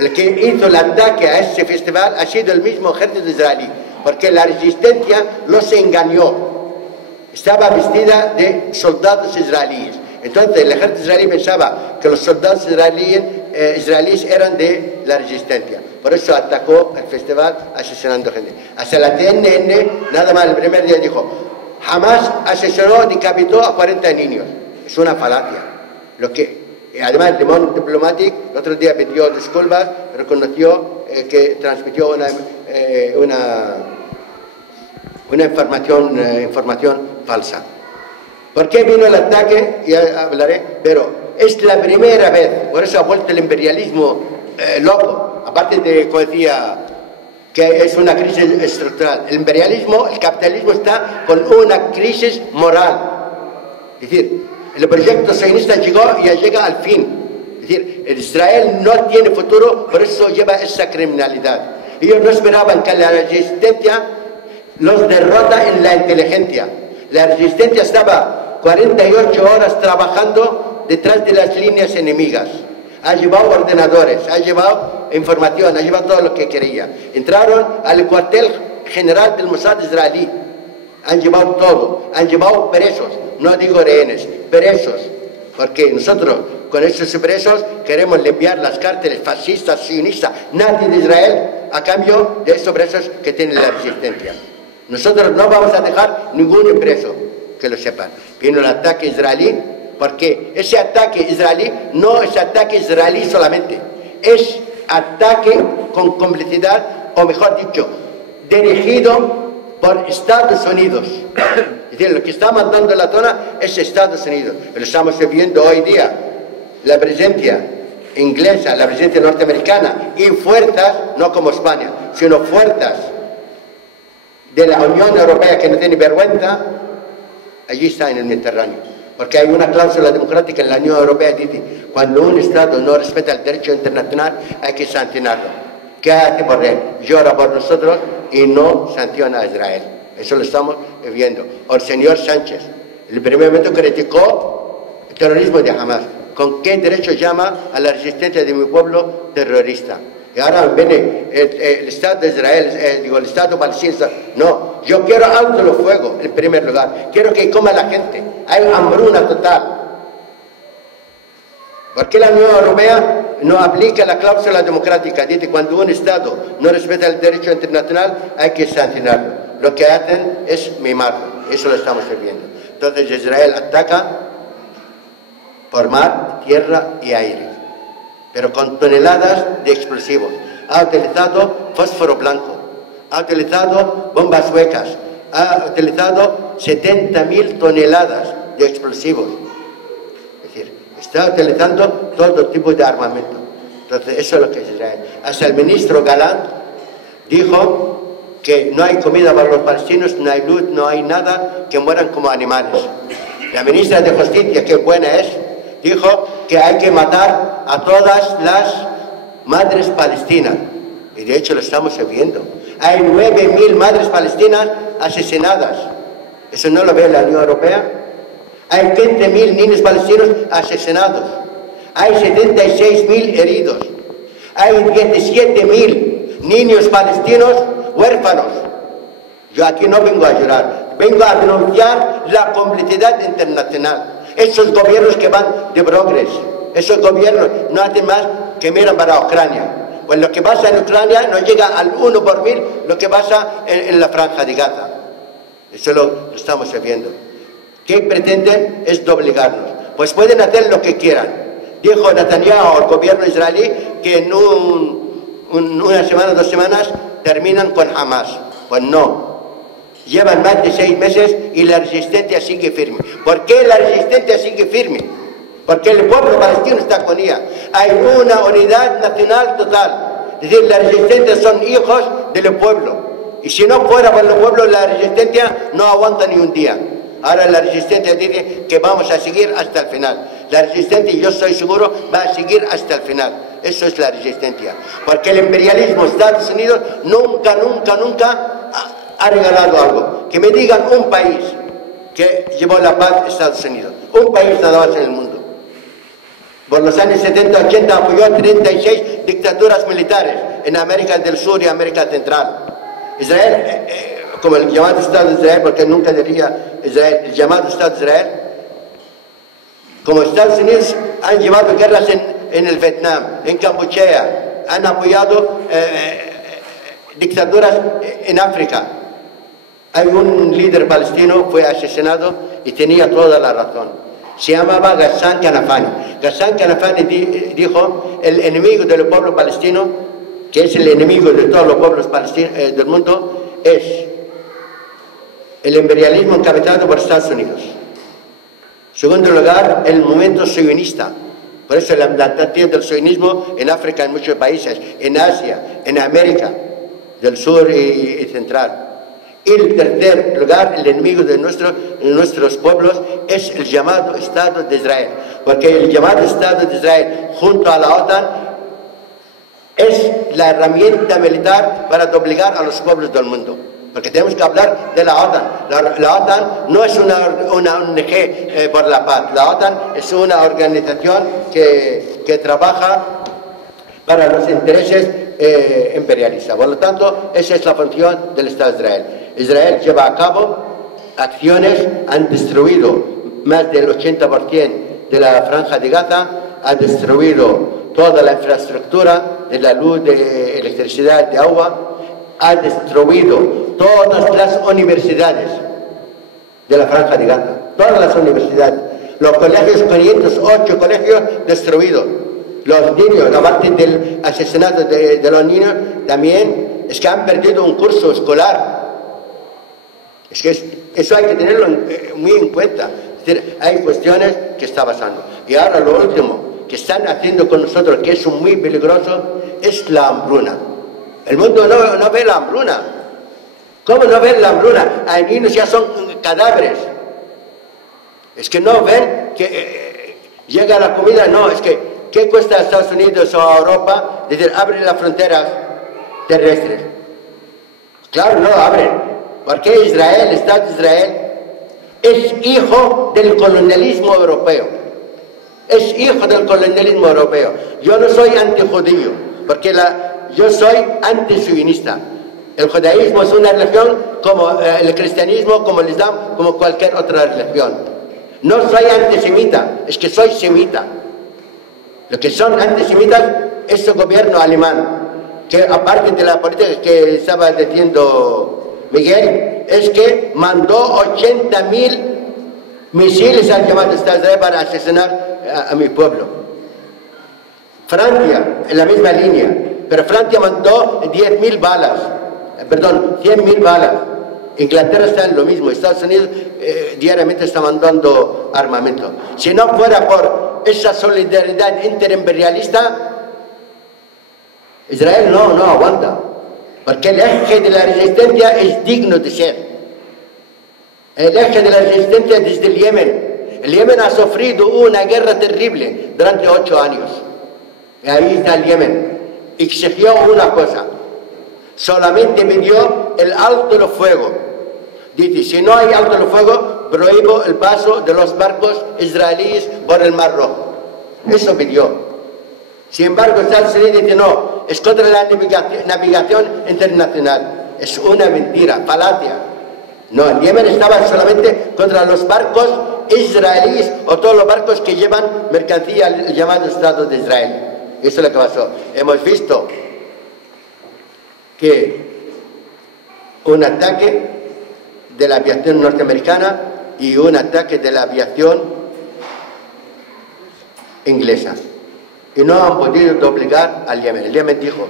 El que hizo el ataque a ese festival ha sido el mismo ejército israelí, porque la resistencia no se engañó. Estaba vestida de soldados israelíes. Entonces el ejército israelí pensaba que los soldados israelíes eran de la resistencia. Por eso atacó el festival asesinando gente. Hasta la CNN, nada más el primer día dijo, Hamas asesinó, decapitó a 40 niños. Es una falacia. Además, el Monde Diplomatique el otro día pidió disculpas, reconoció que transmitió una información falsa. ¿Por qué vino el ataque? Ya hablaré, pero es la primera vez, por eso ha vuelto el imperialismo loco, aparte de, como decía, que es una crisis estructural. El imperialismo, el capitalismo está con una crisis moral. Es decir, el proyecto sionista llegó y ya llega al fin. Es decir, Israel no tiene futuro, por eso lleva esa criminalidad. Ellos no esperaban que la resistencia los derrota en la inteligencia. La resistencia estaba 48 horas trabajando detrás de las líneas enemigas. Ha llevado ordenadores, ha llevado información, ha llevado todo lo que quería. Entraron al cuartel general del Mossad israelí. Han llevado todo, han llevado presos, no digo rehenes, presos. Porque nosotros con esos presos queremos limpiar las cárceles fascistas, sionistas, nazis de Israel, a cambio de esos presos que tiene la resistencia. Nosotros no vamos a dejar ningún preso, que lo sepan. Vino el ataque israelí, porque ese ataque israelí no es ataque israelí solamente, es ataque con complicidad, o mejor dicho, dirigido por Estados Unidos. Es decir, lo que está mandando la zona es Estados Unidos. Lo estamos viendo hoy día. La presencia inglesa, la presencia norteamericana y fuerzas, no como España, sino fuerzas de la Unión Europea que no tiene vergüenza, allí está en el Mediterráneo. Porque hay una cláusula democrática en la Unión Europea que dice, cuando un Estado no respeta el derecho internacional, hay que sancionarlo. ¿Qué hace por él? Llora por nosotros y no sanciona a Israel. Eso lo estamos viendo. O el señor Sánchez, el primer momento criticó el terrorismo de Hamas. ¿Con qué derecho llama a la resistencia de mi pueblo terrorista? Y ahora viene el Estado de Israel, el Estado palestino. No, yo quiero alto el fuego en primer lugar. Quiero que coma la gente. Hay hambruna total. ¿Por qué la Unión Europea no aplica la cláusula democrática? Dice, cuando un Estado no respeta el derecho internacional, hay que sancionarlo. Lo que hacen es mimarlo. Eso lo estamos viendo. Entonces Israel ataca por mar, tierra y aire, pero con toneladas de explosivos. Ha utilizado fósforo blanco, ha utilizado bombas huecas, ha utilizado 70.000 toneladas de explosivos. Es decir, está utilizando todo tipo de armamento. Entonces, eso es lo que es Israel. Hasta el ministro Galán dijo que no hay comida para los palestinos, no hay luz, no hay nada, que mueran como animales. La ministra de Justicia, que buena es, dijo que hay que matar a todas las madres palestinas. Y de hecho lo estamos viendo. Hay 9.000 madres palestinas asesinadas. ¿Eso no lo ve la Unión Europea? Hay 15.000 niños palestinos asesinados. Hay 76.000 heridos. Hay 17.000 niños palestinos huérfanos. Yo aquí no vengo a llorar, vengo a denunciar la complicidad internacional. Esos gobiernos que van de progres, esos gobiernos no hacen más que miran para Ucrania. Pues lo que pasa en Ucrania no llega al 1 por 1000 lo que pasa en la franja de Gaza. Eso lo estamos viendo. ¿Qué pretenden? Es doblegarnos. Pues pueden hacer lo que quieran. Dijo Netanyahu al gobierno israelí que en una semana, 2 semanas terminan con Hamas. Pues no. Llevan más de 6 meses y la resistencia sigue firme. ¿Por qué la resistencia sigue firme? Porque el pueblo palestino está con ella. Hay una unidad nacional total. Es decir, la resistencia son hijos del pueblo. Y si no fuera por el pueblo, la resistencia no aguanta ni un día. Ahora la resistencia dice que vamos a seguir hasta el final. La resistencia, yo estoy seguro, va a seguir hasta el final. Eso es la resistencia. Porque el imperialismo de Estados Unidos nunca ha regalado algo. Que me digan un país que llevó la paz a Estados Unidos. Un país nada más en el mundo. Por los años 70-80 apoyó 36 dictaduras militares en América del Sur y América Central. Israel, como el llamado Estado de Israel, porque nunca diría Israel, el llamado Estado de Israel, como Estados Unidos han llevado guerras en el Vietnam, en Camboya, han apoyado dictaduras en África. Hay un líder palestino, fue asesinado y tenía toda la razón. Se llamaba Ghassan Kanafani. Ghassan Kanafani dijo, el enemigo del pueblo palestino, que es el enemigo de todos los pueblos palestinos del mundo, es el imperialismo encabezado por Estados Unidos. Segundo lugar, el movimiento sionista. Por eso la implantación del sionismo en África, en muchos países, en Asia, en América del Sur y Central. Y el tercer lugar, el enemigo de nuestros pueblos, es el llamado Estado de Israel. Porque el llamado Estado de Israel, junto a la OTAN, es la herramienta militar para doblegar a los pueblos del mundo. porque tenemos que hablar de la OTAN. La OTAN no es una ONG por la paz. La OTAN es una organización que trabaja para los intereses imperialistas. Por lo tanto, esa es la función del Estado de Israel. Israel lleva a cabo acciones, han destruido más del 80% de la franja de Gaza, han destruido toda la infraestructura de la luz, de electricidad, de agua, ha destruido todas las universidades de la franja de Gaza, todas las universidades, los colegios, 508 colegios destruidos, los niños, aparte del asesinato de los niños, también es que han perdido un curso escolar. Es que eso hay que tenerlo muy en cuenta. Es decir, hay cuestiones que están pasando. Y ahora lo último que están haciendo con nosotros, que es muy peligroso, es la hambruna. El mundo no ve la hambruna. ¿Cómo no ven la hambruna? Hay niños ya son cadáveres. Es que no ven que llega la comida. No, es que ¿qué cuesta a Estados Unidos o a Europa decir abrir las fronteras terrestres? Claro, no lo abren. Porque Israel, el Estado de Israel, es hijo del colonialismo europeo. Es hijo del colonialismo europeo. Yo no soy antijudío, porque yo soy antisionista. El judaísmo es una religión como el cristianismo, como el islam, como cualquier otra religión. No soy antisemita, es que soy semita. Lo que son antisemitas es el gobierno alemán, que aparte de la política que estaba diciendo Miguel, es que mandó 80.000 misiles al llamado Estado de Israel para asesinar a mi pueblo. Francia, en la misma línea, pero Francia mandó 100.000 balas. Inglaterra está en lo mismo, Estados Unidos diariamente está mandando armamento. Si no fuera por esa solidaridad interimperialista, Israel no aguanta, porque el eje de la resistencia es digno de ser. El eje de la resistencia desde el Yemen. El Yemen ha sufrido una guerra terrible durante 8 años. Y ahí está el Yemen. Exigió una cosa. Solamente pidió el alto del fuego. Dice, si no hay alto del fuego, prohíbo el paso de los barcos israelíes por el Mar Rojo. Eso pidió. Sin embargo, Estados Unidos dice, no, es contra la navegación internacional. Es una mentira, falacia. No, el Yemen estaba solamente contra los barcos israelíes o todos los barcos que llevan mercancía al llamado Estado de Israel. Eso es lo que pasó. Hemos visto que un ataque de la aviación norteamericana y un ataque de la aviación inglesa. Y no han podido doblegar al Yemen. El Yemen dijo,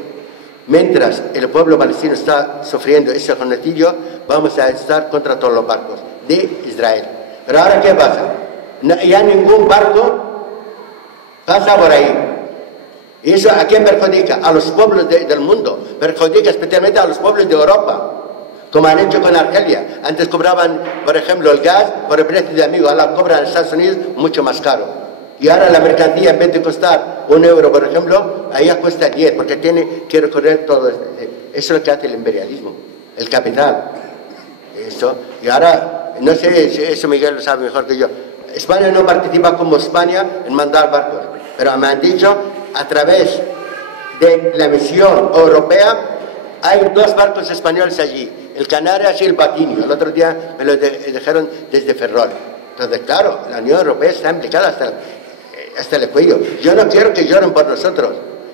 mientras el pueblo palestino está sufriendo ese genocidio, vamos a estar contra todos los barcos de Israel. Pero ahora, ¿qué pasa? Ya ningún barco pasa por ahí. ¿Y eso a quién perjudica? A los pueblos del mundo. Perjudica especialmente a los pueblos de Europa, como han hecho con Argelia. Antes cobraban, por ejemplo, el gas por el precio de amigo. Ahora cobran en Estados Unidos mucho más caro. Y ahora la mercancía, en vez de costar 1 euro, por ejemplo, ahí cuesta 10, porque tiene que recorrer todo. Eso es lo que hace el imperialismo, el capital. Eso. Y ahora, no sé si eso Miguel lo sabe mejor que yo. España no participa como España en mandar barcos, pero me han dicho, a través de la misión europea, hay 2 barcos españoles allí, el Canarias y el Patiño. El otro día me lo dejaron desde Ferrol. Entonces, claro, la Unión Europea está implicada hasta el cuello. Yo no quiero que lloren por nosotros.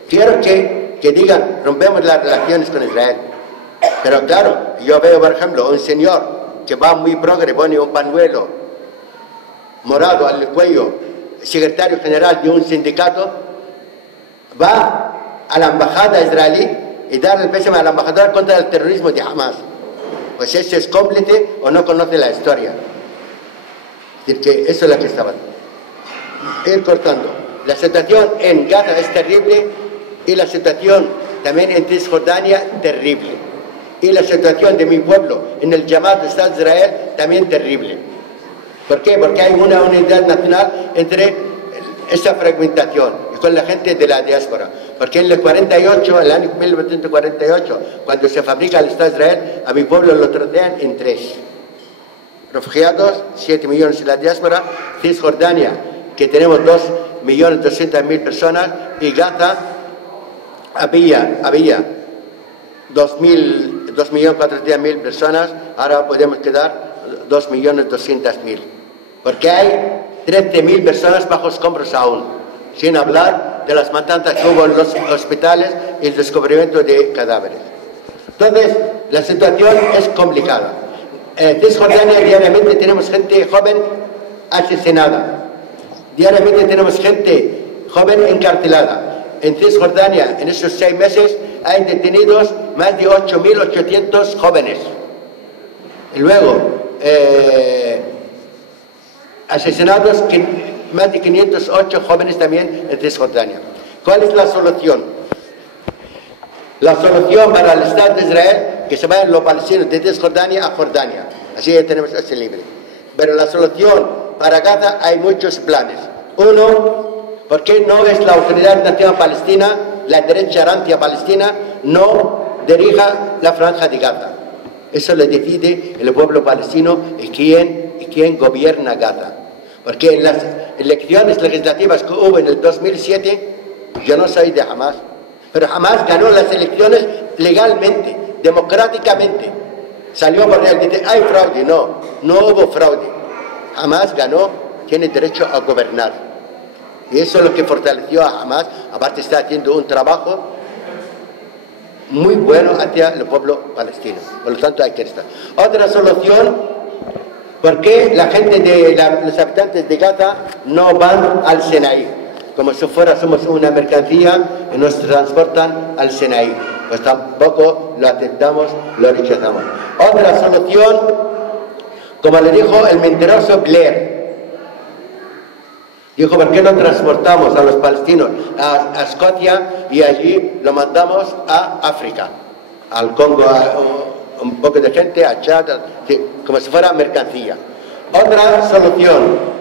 Quiero que digan, rompemos las relaciones con Israel. Pero claro, yo veo, por ejemplo, un señor que va muy progre, pone un pañuelo morado al cuello, secretario general de un sindicato, va a la embajada israelí y da el pésame a la embajadora contra el terrorismo de Hamas. Pues ese es cómplice o no conoce la historia. Es decir, que eso es lo que estaban. Ir cortando. La situación en Gaza es terrible y la situación también en Cisjordania terrible. Y la situación de mi pueblo en el llamado Estado de Israel también terrible. ¿Por qué? Porque hay una unidad nacional entre esa fragmentación y con la gente de la diáspora. Porque en el 48, el año 1948, cuando se fabrica el Estado de Israel, a mi pueblo lo trocean en 3. Refugiados, 7 millones en la diáspora, Cisjordania, que tenemos 2.200.000 personas, y Gaza había 2.400.000 personas, ahora podemos quedar 2.200.000. Porque hay 13.000 personas bajo escombros aún, sin hablar de las matanzas que hubo en los hospitales y el descubrimiento de cadáveres. Entonces, la situación es complicada. En Cisjordania diariamente tenemos gente joven asesinada. Diariamente tenemos gente joven encarcelada. En Cisjordania, en esos 6 meses, hay detenidos más de 8.800 jóvenes. Y luego, asesinados más de 508 jóvenes también en Cisjordania. ¿Cuál es la solución? La solución para el Estado de Israel, que se vayan los palestinos de Cisjordania a Jordania. Así ya tenemos ese libre. Pero la solución para Gaza hay muchos planes. Uno, ¿por qué no es la Autoridad Nacional Palestina, la derecha anti-palestina, no dirija la franja de Gaza? Eso lo decide el pueblo palestino y quién gobierna Gaza. Porque en las elecciones legislativas que hubo en el 2007, yo no soy de Hamas, pero Hamas ganó las elecciones legalmente, democráticamente. Salió por real, dice, hay fraude. No hubo fraude. Hamas ganó, tiene derecho a gobernar. Y eso es lo que fortaleció a Hamas. Aparte está haciendo un trabajo muy bueno hacia el pueblo palestino. Por lo tanto hay que estar. Otra solución, ¿por qué la gente los habitantes de Gaza no van al Sinaí? Como si somos una mercancía y nos transportan al Sinaí. Pues tampoco lo aceptamos, lo rechazamos. Otra solución, como le dijo el mentiroso Blair, dijo, ¿por qué no transportamos a los palestinos a Escocia y allí lo mandamos a África, al Congo, a un poco de gente, a Chad, como si fuera mercancía? Otra solución,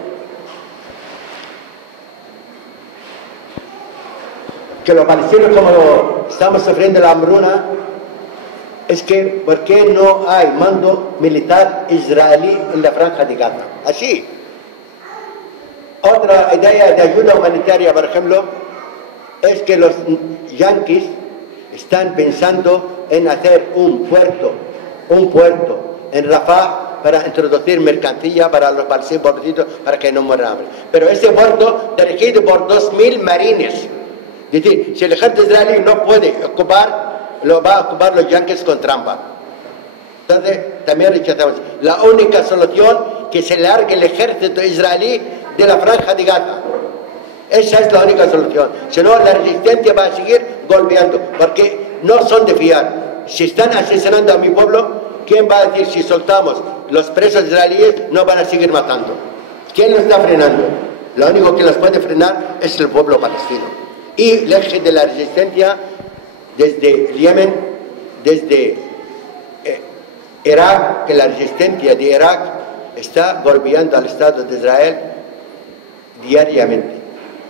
que los palestinos, como estamos sufriendo la hambruna, es que ¿por qué no hay mando militar israelí en la franja de Gaza? Así. Otra idea de ayuda humanitaria, por ejemplo, es que los yanquis están pensando en hacer un puerto en Rafah para introducir mercancía para los palestinos pobrecitos para que no mueran hambre. Pero ese puerto dirigido por 2.000 marines. Es decir, si el ejército israelí no puede ocupar, lo va a ocupar los yanquis con trampa. Entonces, también rechazamos. La única solución, que se largue el ejército israelí de la franja de Gaza. Esa es la única solución. Si no, la resistencia va a seguir golpeando, porque no son de fiar. Si están asesinando a mi pueblo, ¿quién va a decir si soltamos los presos israelíes no van a seguir matando? ¿Quién lo está frenando? Lo único que los puede frenar es el pueblo palestino. Y el eje de la resistencia desde Yemen, desde Irak, que la resistencia de Irak está golpeando al Estado de Israel diariamente,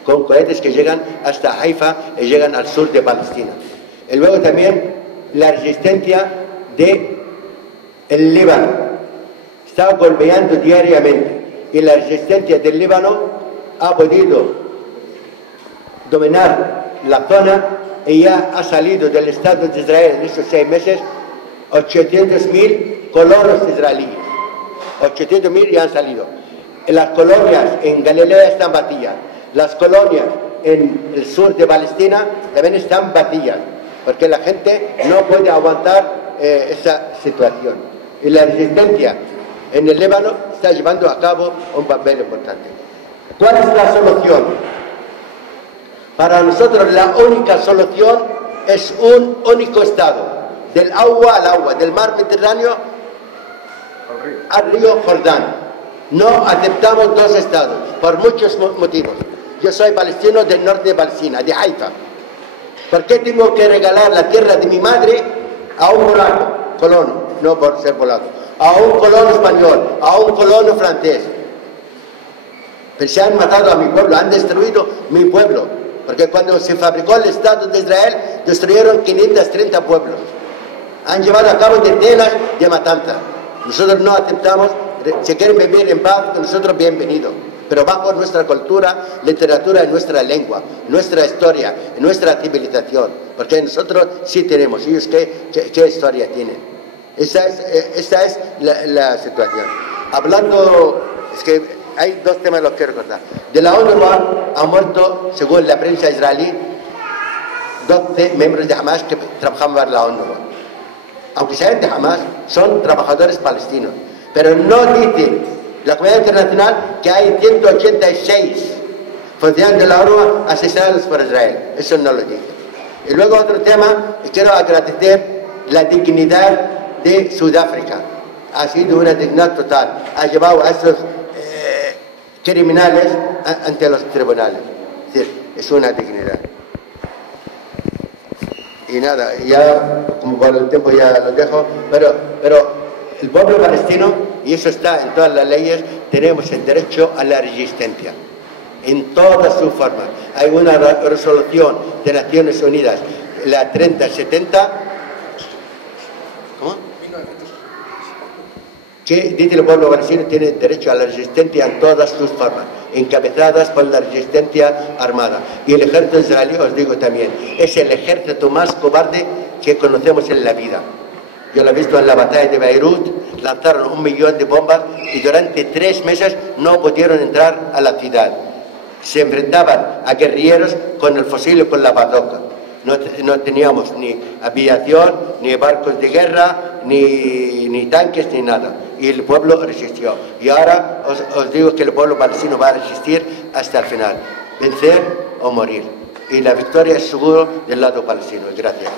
con cohetes que llegan hasta Haifa y llegan al sur de Palestina. Y luego también la resistencia del Líbano está golpeando diariamente, y la resistencia del Líbano ha podido dominar la zona y ya ha salido del Estado de Israel en estos 6 meses 800.000 colonos israelíes. 800.000 ya han salido. Las colonias en Galilea están vacías. Las colonias en el sur de Palestina también están vacías, porque la gente no puede aguantar esa situación. Y la resistencia en el Líbano está llevando a cabo un papel importante. ¿Cuál es la solución? Para nosotros la única solución es un único Estado, del agua al agua, del mar Mediterráneo al río Jordán. No aceptamos 2 estados, por muchos motivos. Yo soy palestino del norte de Palestina, de Haifa. ¿Por qué tengo que regalar la tierra de mi madre a un polaco, colono, no por ser polaco, a un colono español, a un colono francés? Pero se han matado a mi pueblo, han destruido mi pueblo. porque cuando se fabricó el Estado de Israel, destruyeron 530 pueblos. Han llevado a cabo decenas de matanzas. Nosotros no aceptamos, si quieren vivir en paz, con nosotros bienvenidos, pero bajo nuestra cultura, literatura y nuestra lengua, nuestra historia, nuestra civilización, porque nosotros sí tenemos, ellos qué historia tienen. Esa es la situación. Hablando, es que hay dos temas que los quiero contar. De la ONU han muerto, según la prensa israelí, 12 miembros de Hamas que trabajaban para la ONU. Aunque sean de Hamas, son trabajadores palestinos. Pero no dice la comunidad internacional que hay 186 funcionarios de la ONU asesinados por Israel. Eso no lo dice. Y luego otro tema, quiero agradecer la dignidad de Sudáfrica. Ha sido una dignidad total. Ha llevado a esos criminales ante los tribunales. Es decir, es una dignidad. Y nada, ya como por el tiempo ya lo dejo, pero el pueblo palestino, y eso está en todas las leyes, tenemos el derecho a la resistencia, en todas sus formas. Hay una resolución de Naciones Unidas, la 3070, ¿cómo? Que dice que el pueblo palestino tiene derecho a la resistencia en todas sus formas, encabezadas por la resistencia armada. Y el ejército israelí, os digo también, es el ejército más cobarde que conocemos en la vida. Yo lo he visto en la batalla de Beirut, lanzaron 1 millón de bombas y durante 3 meses no pudieron entrar a la ciudad. Se enfrentaban a guerrilleros con el fusil y con la bazooka. No teníamos ni aviación, ni barcos de guerra, ni tanques, ni nada. Y el pueblo resistió. Y ahora os digo que el pueblo palestino va a resistir hasta el final. Vencer o morir. Y la victoria es seguro del lado palestino. Gracias.